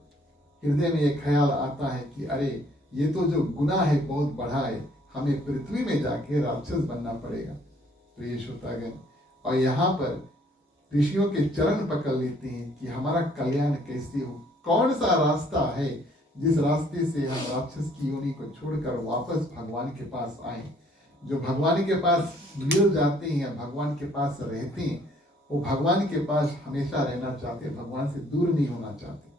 हृदय में एक ख्याल आता है कि अरे ये तो जो गुनाह है बहुत बड़ा है, हमें पृथ्वी में जाके राक्षस बनना पड़ेगा। प्रिय श्रोतागण और यहाँ पर ऋषियों के चरण पकड़ लेते हैं कि हमारा कल्याण कैसे हो, कौन सा रास्ता है जिस रास्ते से हम राक्षस की योनि को छोड़कर वापस भगवान के पास आए। जो भगवान के पास मिल जाते हैं, भगवान के पास रहते हैं, वो भगवान के पास हमेशा रहना चाहते, भगवान से दूर नहीं होना चाहते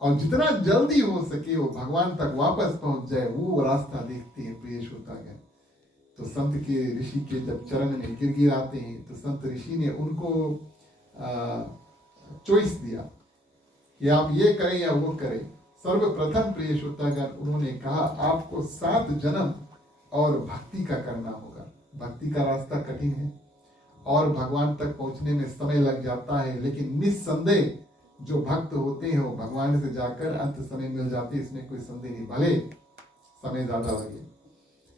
और जितना जल्दी हो सके वो भगवान तक वापस पहुंच जाए वो रास्ता देखते हैं। प्रिय श्रोतागण तो संत के ऋषि के जब चरण में गिड़गिड़ाते हैं तो संत ऋषि ने उनको चॉइस दिया कि आप ये करें या वो करें। सर्वप्रथम प्रिय श्रोतागण उन्होंने कहा आपको 7 जन्म और भक्ति का करना होगा। भक्ति का रास्ता कठिन है और भगवान तक पहुंचने में समय लग जाता है, लेकिन निस्संदेह जो भक्त होते हैं वो भगवान से जाकर अंत समय मिल जाते हैं, इसमें कोई संदेह नहीं, भले समय ज्यादा लगे,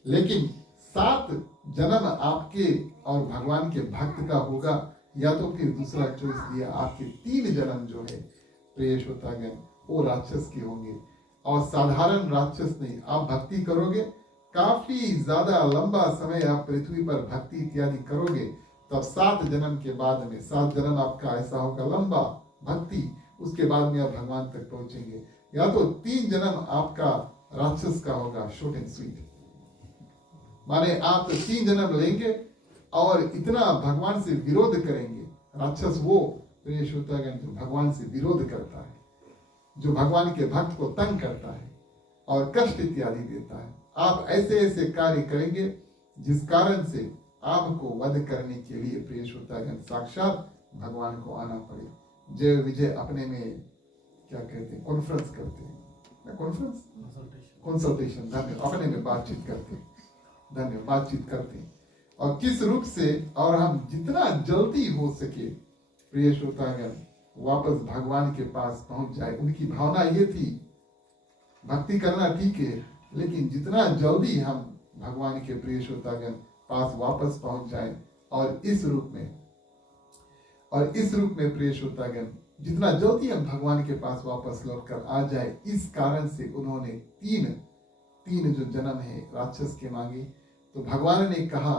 लेकिन 7 जन्म आपके और भगवान के भक्त का होगा। या तो फिर दूसरा चॉइस दिया आपके 3 जन्म जो है प्रिय श्रोतागण वो राक्षस के होंगे और साधारण राक्षस नहीं। आप भक्ति करोगे, काफी ज्यादा लंबा समय आप पृथ्वी पर भक्ति इत्यादि करोगे, तब 7 जन्म के बाद में 7 जन्म आपका ऐसा होगा लंबा भक्ति, उसके बाद में आप भगवान तक पहुंचेंगे। या तो 3 जन्म आपका राक्षस का होगा, शॉर्ट एंड स्वीट, माने आप 3 जन्म लेंगे और इतना भगवान से विरोध करेंगे। राक्षस वो प्रिय श्रोतागण जो भगवान से विरोध करता है, जो भगवान के भक्त को तंग करता है और कष्ट इत्यादि देता है। आप ऐसे ऐसे कार्य करेंगे जिस कारण से आपको वध करने के लिए प्रिय श्रोतागण साक्षात भगवान को आना पड़े। जय विजय अपने में क्या कहते हैं, कॉन्फ्रेंस करते हैं ना, कॉन्फ्रेंस कंसल्टेशन, धन्य, अपने में बातचीत करते, धन्य, बातचीत करते, और किस रूप से, और हम जितना जल्दी हो सके प्रिय श्रोतागण वापस भगवान के पास पहुंच जाए। उनकी भावना ये थी, भक्ति करना ठीक है, लेकिन जितना जल्दी हम भगवान के प्रिय श्रोतागण पास वापस पहुंच जाए, और इस रूप में प्रिय श्रोतागण जितना जल्दी हम भगवान के पास वापस लौट कर आ जाए, इस कारण से उन्होंने तीन जो जन्म है राक्षस के मांगे। तो भगवान ने कहा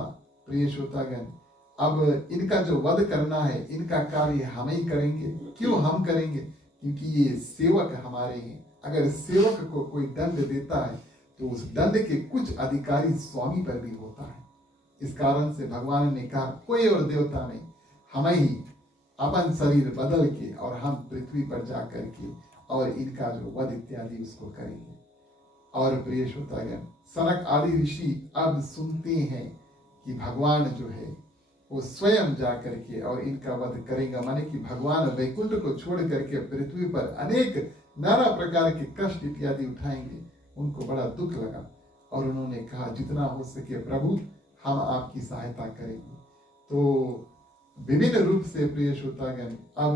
प्रिय श्रोतागण अब इनका जो वध करना है, इनका कार्य हम ही करेंगे। क्यों हम करेंगे? क्योंकि ये सेवक हमारे हैं। अगर सेवक को कोई दंड देता है तो उस दंड के कुछ अधिकारी स्वामी पर भी होता है। इस कारण से भगवान ने कहा कोई और देवता नहीं, हम ही अपन शरीर बदल के और हम पृथ्वी पर जा करके और इनका जो वध इत्यादि उसको करेंगे। और प्रिय श्रोतागण सनक आदि ऋषि अब सुनते हैं कि भगवान जो है वो स्वयं जा करके और इनका वध करेगा, माने कि भगवान वैकुंठ को छोड़ करके पृथ्वी पर अनेक नाना प्रकार के कष्ट इत्यादि उठाएंगे। उनको बड़ा दुख लगा और उन्होंने कहा जितना हो सके प्रभु हम आपकी सहायता करेंगे। तो विभिन्न रूप से प्रिय श्रोतागण अब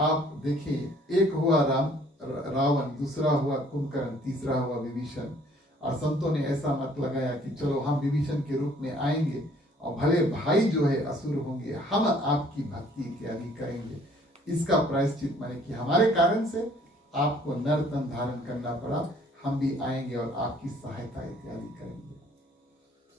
आप देखिए, एक हुआ रावण, दूसरा हुआ कुंभकर्ण, तीसरा हुआ विभीषण। और संतों ने ऐसा मत लगाया कि चलो हम विभीषण के रूप में आएंगे और भले भाई जो है असुर होंगे, हम आपकी भक्ति इत्यादि करेंगे। इसका प्रायश्चित माने कि हमारे कारण से आपको नर तन धारण करना पड़ा, हम भी आएंगे और आपकी सहायता इत्यादि करेंगे।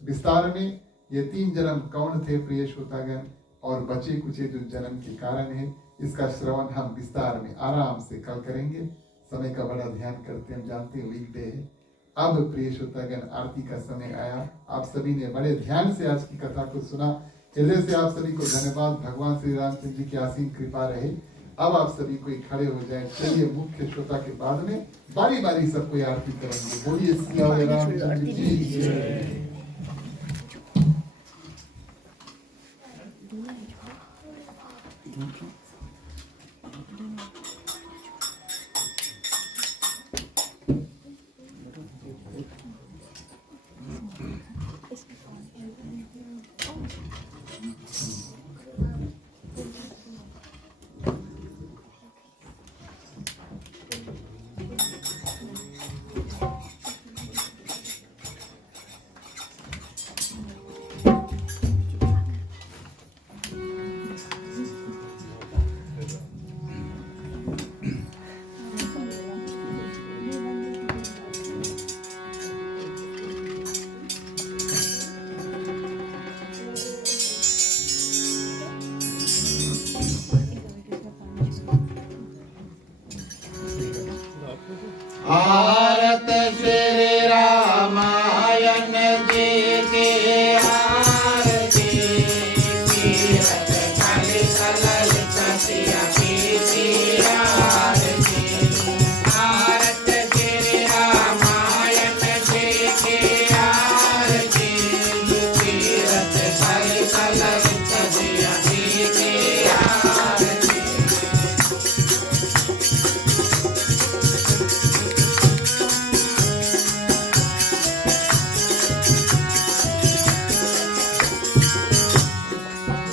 विस्तार में ये 3 जन्म कौन थे प्रिय श्रोतागण, और बचे कुचे जो जन्म के कारण है, इसका श्रवण हम विस्तार में आराम से कल करेंगे। समय का बड़ा ध्यान करते, हम जानते हैं वीकडे है। अब प्रिय श्रोतागण आरती का समय आया। आप सभी ने बड़े ध्यान से आज की कथा को सुना। हृदय से आप सभी को धन्यवाद। भगवान श्री रामचंद्र जी की असीम कृपा रहे। अब आप सभी कोई खड़े हो जाए। चलिए मुख्य श्रोता के बाद में बारी बारी सबको आरती करेंगे। बोलिए श्री रामचंद्र जी की जय। आरत श्री रामायण जी की आरती, कीरत कलि कलल कसिया की आरती। आरत श्री रामायण जी की आरती, कीरत कलि कलल कसिया की आरती।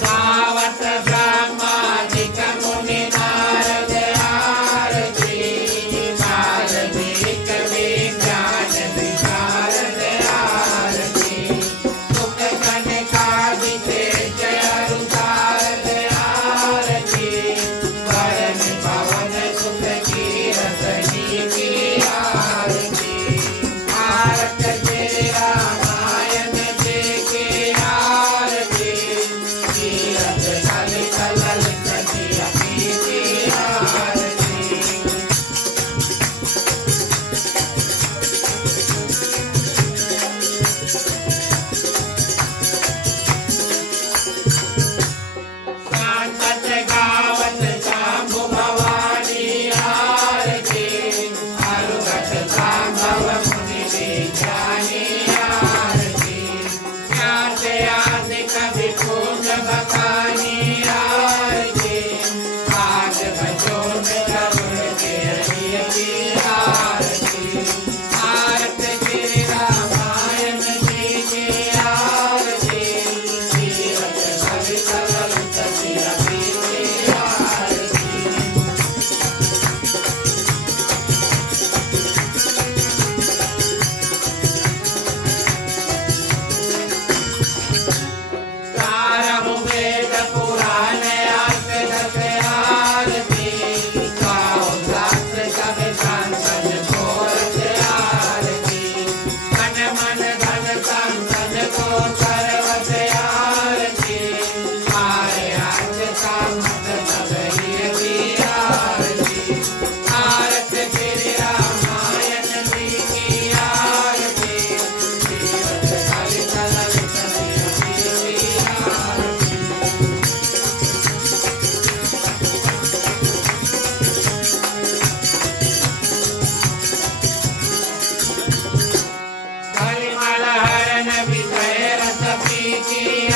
दावत ब्रह्मादिक मुनि नारद आरती, वाल्मीकि विज्ञान विशारद आरती। सुख कनकादिके जय अरुतारद आरती, वरण पवन सुख कीरत की आरती। आरत श्री रामायण जी की आरती, कीरत कलि कलल कसिया की आरती। सांगत गावत शांभु भवानी आरती, अरुगत सांभव मुनि विज्ञानी आरती। ज्ञात यादिक विभूत बखानी आरती, आज भजो गरुड़ के हरिय की आरती। आरत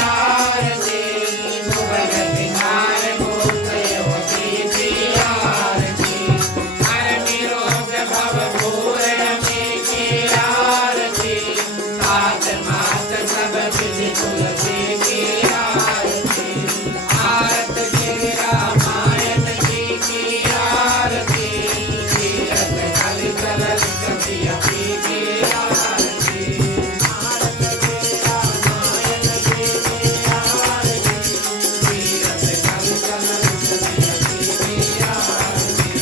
आरती भगत ज्ञान मूर्ति होती की आरती हर निरोग भव पूर्ण की आरती सात मात सब विधि तुलसी की आरती आरत गिरि रामायण जी की आरती तीरथ कलि चलन कपि की आरती आरत गिरि रामायण जी की आरती तीरथ कलि चलन कपि की आरती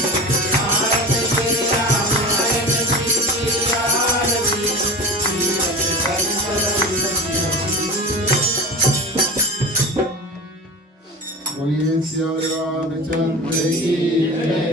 आरत गिरि रामायण जी की आरती तीरथ कलि चलन बोलिए सियावर रामचंद्र की जय।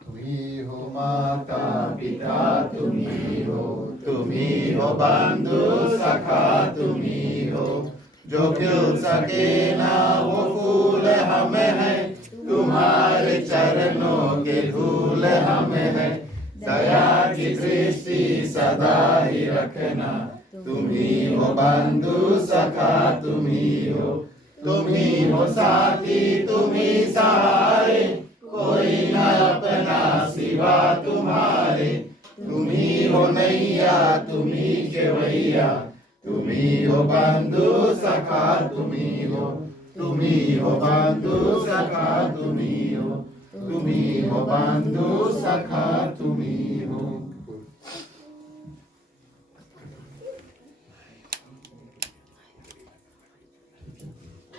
तुम्ही हो माता पिता, तुम्ही हो बंधु सखा, तुम्ही हो जो खिल सके ना वो फूल हमें है, तुम्हारे चरणों के धूल हमें है, दया की दृष्टि सदा ही रखना, तुम्ही हो बंधु सखा, तुम्ही हो साथी, तुम्ही सहारे, कोई न अपना सिवा तुम्हारे, तुम्ही हो नैया, तुम्ही केवैया, तुम्ही हो बंधु सखा, तुम्ही हो बंधु सखा, तुम्ही हो बंधु सखा, तुम्ही हो।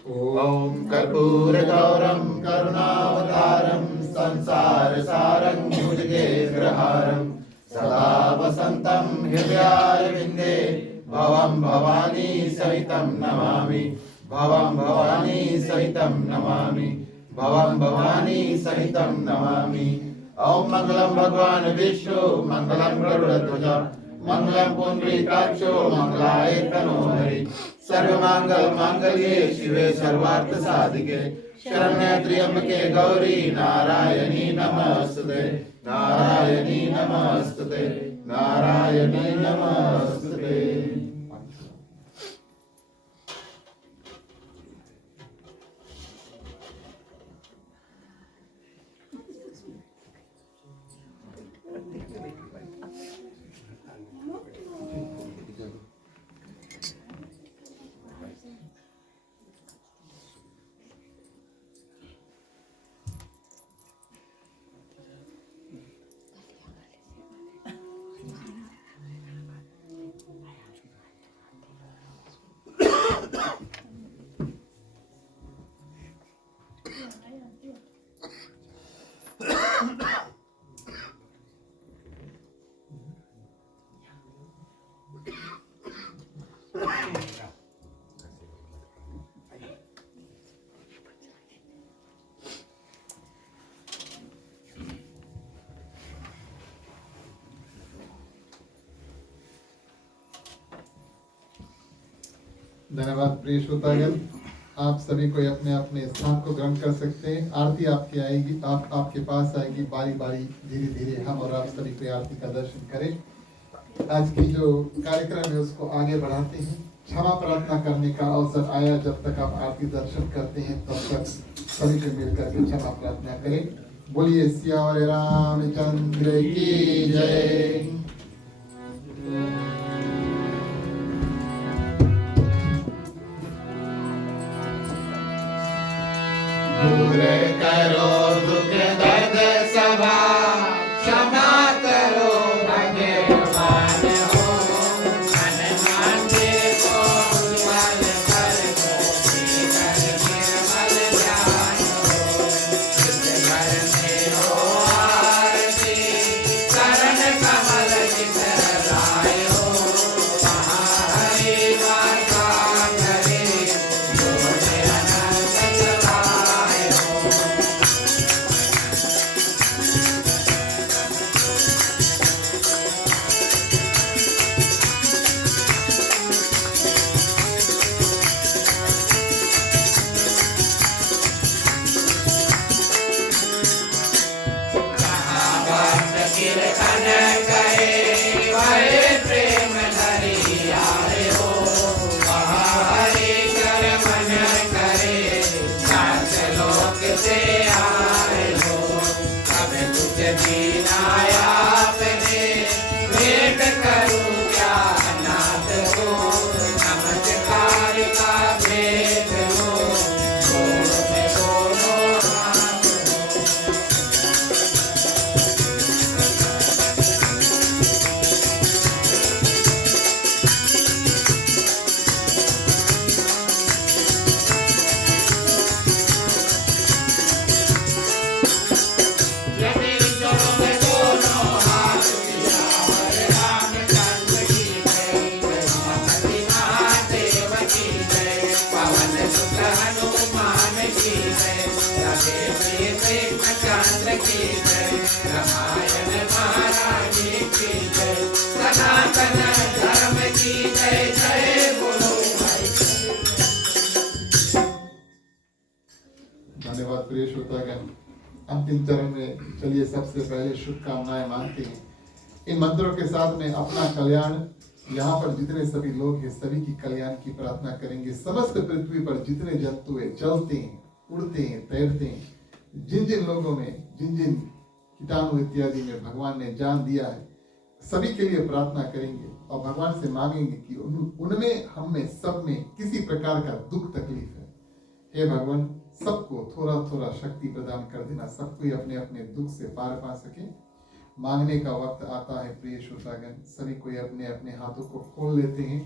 ओम कर्पूर गौरम करुणावतारम संसार सारं भुजगेन्द्रहारं सदा वसंतं हृदयारविन्दे भवं भवानी सहितं नमामि, भवं भवानी सहितं नमामि, भवं भवानी सहितं नमामि। ओम मंगलम भगवान विष्णु मंगलम गरुड़ध्वज मंगलम पुंडरीकाक्षो मंगलाय तनोहरि सर्वमंगल मांगल्ये शिवे सर्वार्थ साधिके शरण्ये त्र्यंबके गौरी नारायणी नमस्तुते, नारायणी नमस्तुते, नारायणी नमस्तुते। धन्यवाद प्रिय श्रोतागण, आप सभी को अपने अपने स्थान को ग्रहण कर सकते हैं। आरती आपके आएगी, आपके पास आएगी, बारी बारी धीरे धीरे हम और आप सभी को आरती का दर्शन करें। आज की जो कार्यक्रम है उसको आगे बढ़ाते हैं। क्षमा प्रार्थना करने का अवसर आया, जब तक आप आरती दर्शन करते हैं तब तक सभी को मिलकर के क्षमा प्रार्थना करें। बोलिए सियावर रामचंद्र की जय। दूर करो दुख दर्द सभा, क्षमा करो भगवान हो, हनुमान जी को उज्ज्वल कर दो, भीतर निर्मल ध्यान हो, चित्त घर में हो आरती, चरण कमल चित लाए हो, वहाँ हरि वासा करे, जो अनंत चलाए हो। की जय, राधे प्रिय कृष्ण चंद्र की जय, रामायण महारानी की जय, सनातन धर्म की जय, जय बोलो भाई। धन्यवाद प्रिय श्रोतागण। अंतिम चरण में चलिए सबसे पहले शुभकामनाएं मांगते हैं। इन मंत्रों के साथ में अपना कल्याण, यहाँ पर जितने सभी लोग हैं सभी की कल्याण की प्रार्थना करेंगे। समस्त पृथ्वी पर जितने जंतु हैं, चलते हैं, उड़ते हैं, तैरते हैं, जिन जिन लोगों में जिन जिन कीटाणु इत्यादि में भगवान ने जान दिया है, सभी के लिए प्रार्थना करेंगे और भगवान से मांगेंगे कि उनमें, हम में, सब में किसी प्रकार का दुख तकलीफ है, हे भगवान सबको थोड़ा थोड़ा शक्ति प्रदान कर देना, सब कोई अपने अपने दुख से पार पा सके। मांगने का वक्त आता है प्रिय श्रोतागण। सभी कोई अपने अपने हाथों को खोल लेते हैं।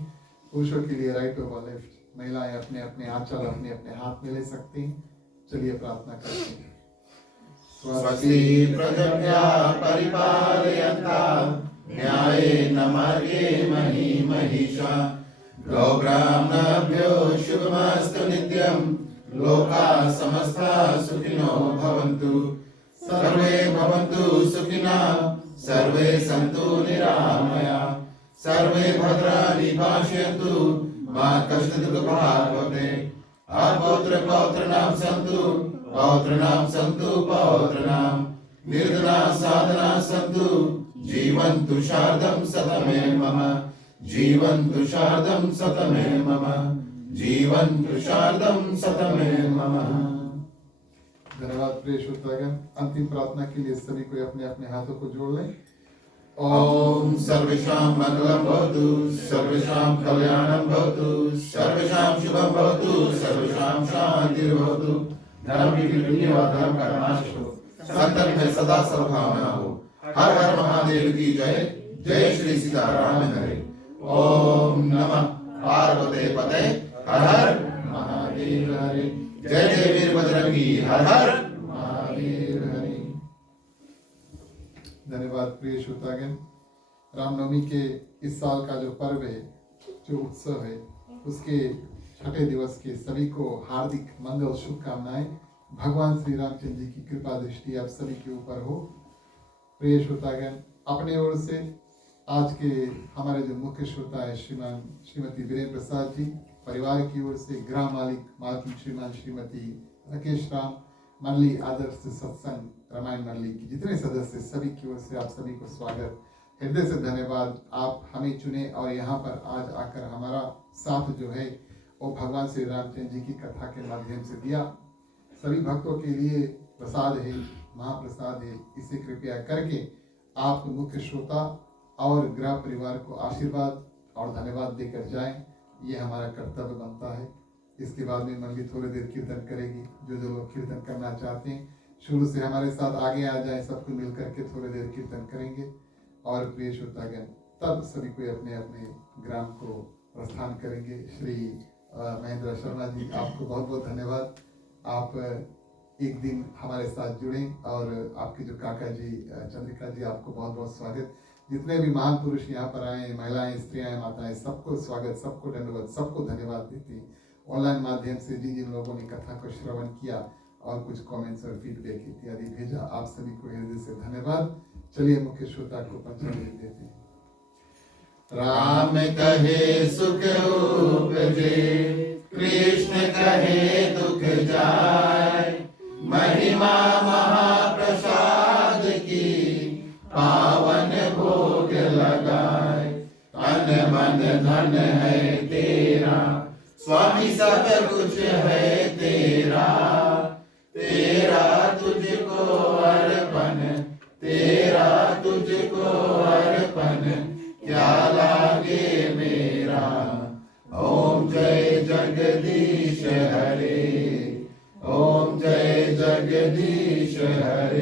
पुरुषों के लिए राइट ओवर लेफ्ट, महिलाएं अपने अपने आंचल अपने अपने हाथ में ले सकते हैं। चलिए प्रार्थना करते हैं। स्वस्ति प्रजभ्या परिपालयन्तां न्यायेन मार्गेण महीं महिषा गोब्राह्मणेभ्यो शुभमस्तु नित्यं लोकाः समस्ताः सुखिनो भवन्तु सर्वे भवन्तु सुखिनः सर्वे सन्तु निरामयाः सर्वे भद्राणि पश्यन्तु मा कश्चित् दुःखभाग् भवेत् अपौत्रपौत्राणां सन्तु पौत्राणां सन्तु पौत्राणां निर्धनाः साधनाः सन्तु जीवन्तु शारदं शतमेव मम जीवन्तु शारदं शतमेव मम जीवन्तु शारदं शतमेव मम। धन्यवाद प्रिय श्रोतागण। अंतिम प्रार्थना के लिए सभी को अपने अपने हाथों को जोड़ लें। ओम सर्वेषां मंगलं भवतु, सर्वेषां कल्याणं भवतु, सर्वेषां शुभं भवतु, सर्वेषां शान्तिर्भवतु। धर्म की वृद्धि और धर्म का नाश हो, संतन में सदा सद्भावना हो। हर हर महादेव की जय। जय श्री सीताराम हरे। ओम नमः पार्वते पते हर हर महादेव हरे। जय जय वीर बजरंगी हर हर महादेव हरे। धन्यवाद प्रिय श्रोतागण। रामनवमी के इस साल का जो पर्व है, जो उत्सव है, उसके छठे दिवस के सभी को हार्दिक मंगल शुभकामनाएं। भगवान श्री रामचंद्र जी की कृपा दृष्टि आप सभी के ऊपर हो। प्रिय श्रोतागण, अपने ओर से आज के हमारे जो मुख्य श्रोता है श्रीमती वीरेंद्र प्रसाद जी, परिवार की ओर से ग्राम मालिक मालकिन श्रीमान श्रीमती राकेश राम, मंडली आदर्श सत्संग रामायण मंडली की जितने सदस्य, सभी की ओर से आप सभी को स्वागत, हृदय से धन्यवाद। आप हमें चुने और यहाँ पर आज आकर हमारा साथ जो है वो भगवान श्री रामचंद्र जी की कथा के माध्यम से दिया। सभी भक्तों के लिए प्रसाद है, महाप्रसाद है। इसे कृपया करके आप मुख्य श्रोता और गृह परिवार को आशीर्वाद और धन्यवाद देकर जाएं। ये हमारा कर्तव्य बनता है। इसके बाद में मंडली थोड़ी देर कीर्तन करेगी। जो लोग कीर्तन करना चाहते हैं शुरू से हमारे साथ आगे आ जाए, सबको मिल करके थोड़ी देर कीर्तन करेंगे। और प्रिय श्रोतागण, तब सभी कोई अपने अपने ग्राम को प्रस्थान करेंगे। श्री महेंद्र शर्मा जी, आपको बहुत बहुत धन्यवाद। आप एक दिन हमारे साथ जुड़े और आपके जो काका जी चंद्रिका जी, आपको बहुत बहुत स्वागत। जितने भी महान पुरुष यहाँ पर आए, महिलाएं, स्त्रियां, माताएं, सबको स्वागत, सबको धन्यवाद, सबको धन्यवाद देते हैं। ऑनलाइन माध्यम से जिन जिन लोगों ने कथा को श्रवण किया और कुछ कमेंट्स और फीडबैक इत्यादि भेजा, आप सभी को हृदय से धन्यवाद। चलिए मुख्य श्रोता को पंचामृत देते हैं। राम कहे सुख उपजे, कृष्ण कहे दुख जाय, महिमा महाप्रसाद की पावन भोग लगाए। तन मन धन है तेरा, स्वामी सब कुछ है तेरा, तेरा तुझको अर्पण, तेरा तुझको अर्पण, क्या लागे मेरा। ओम जय जगदीश हरे, ओम जय जगदीश हरे।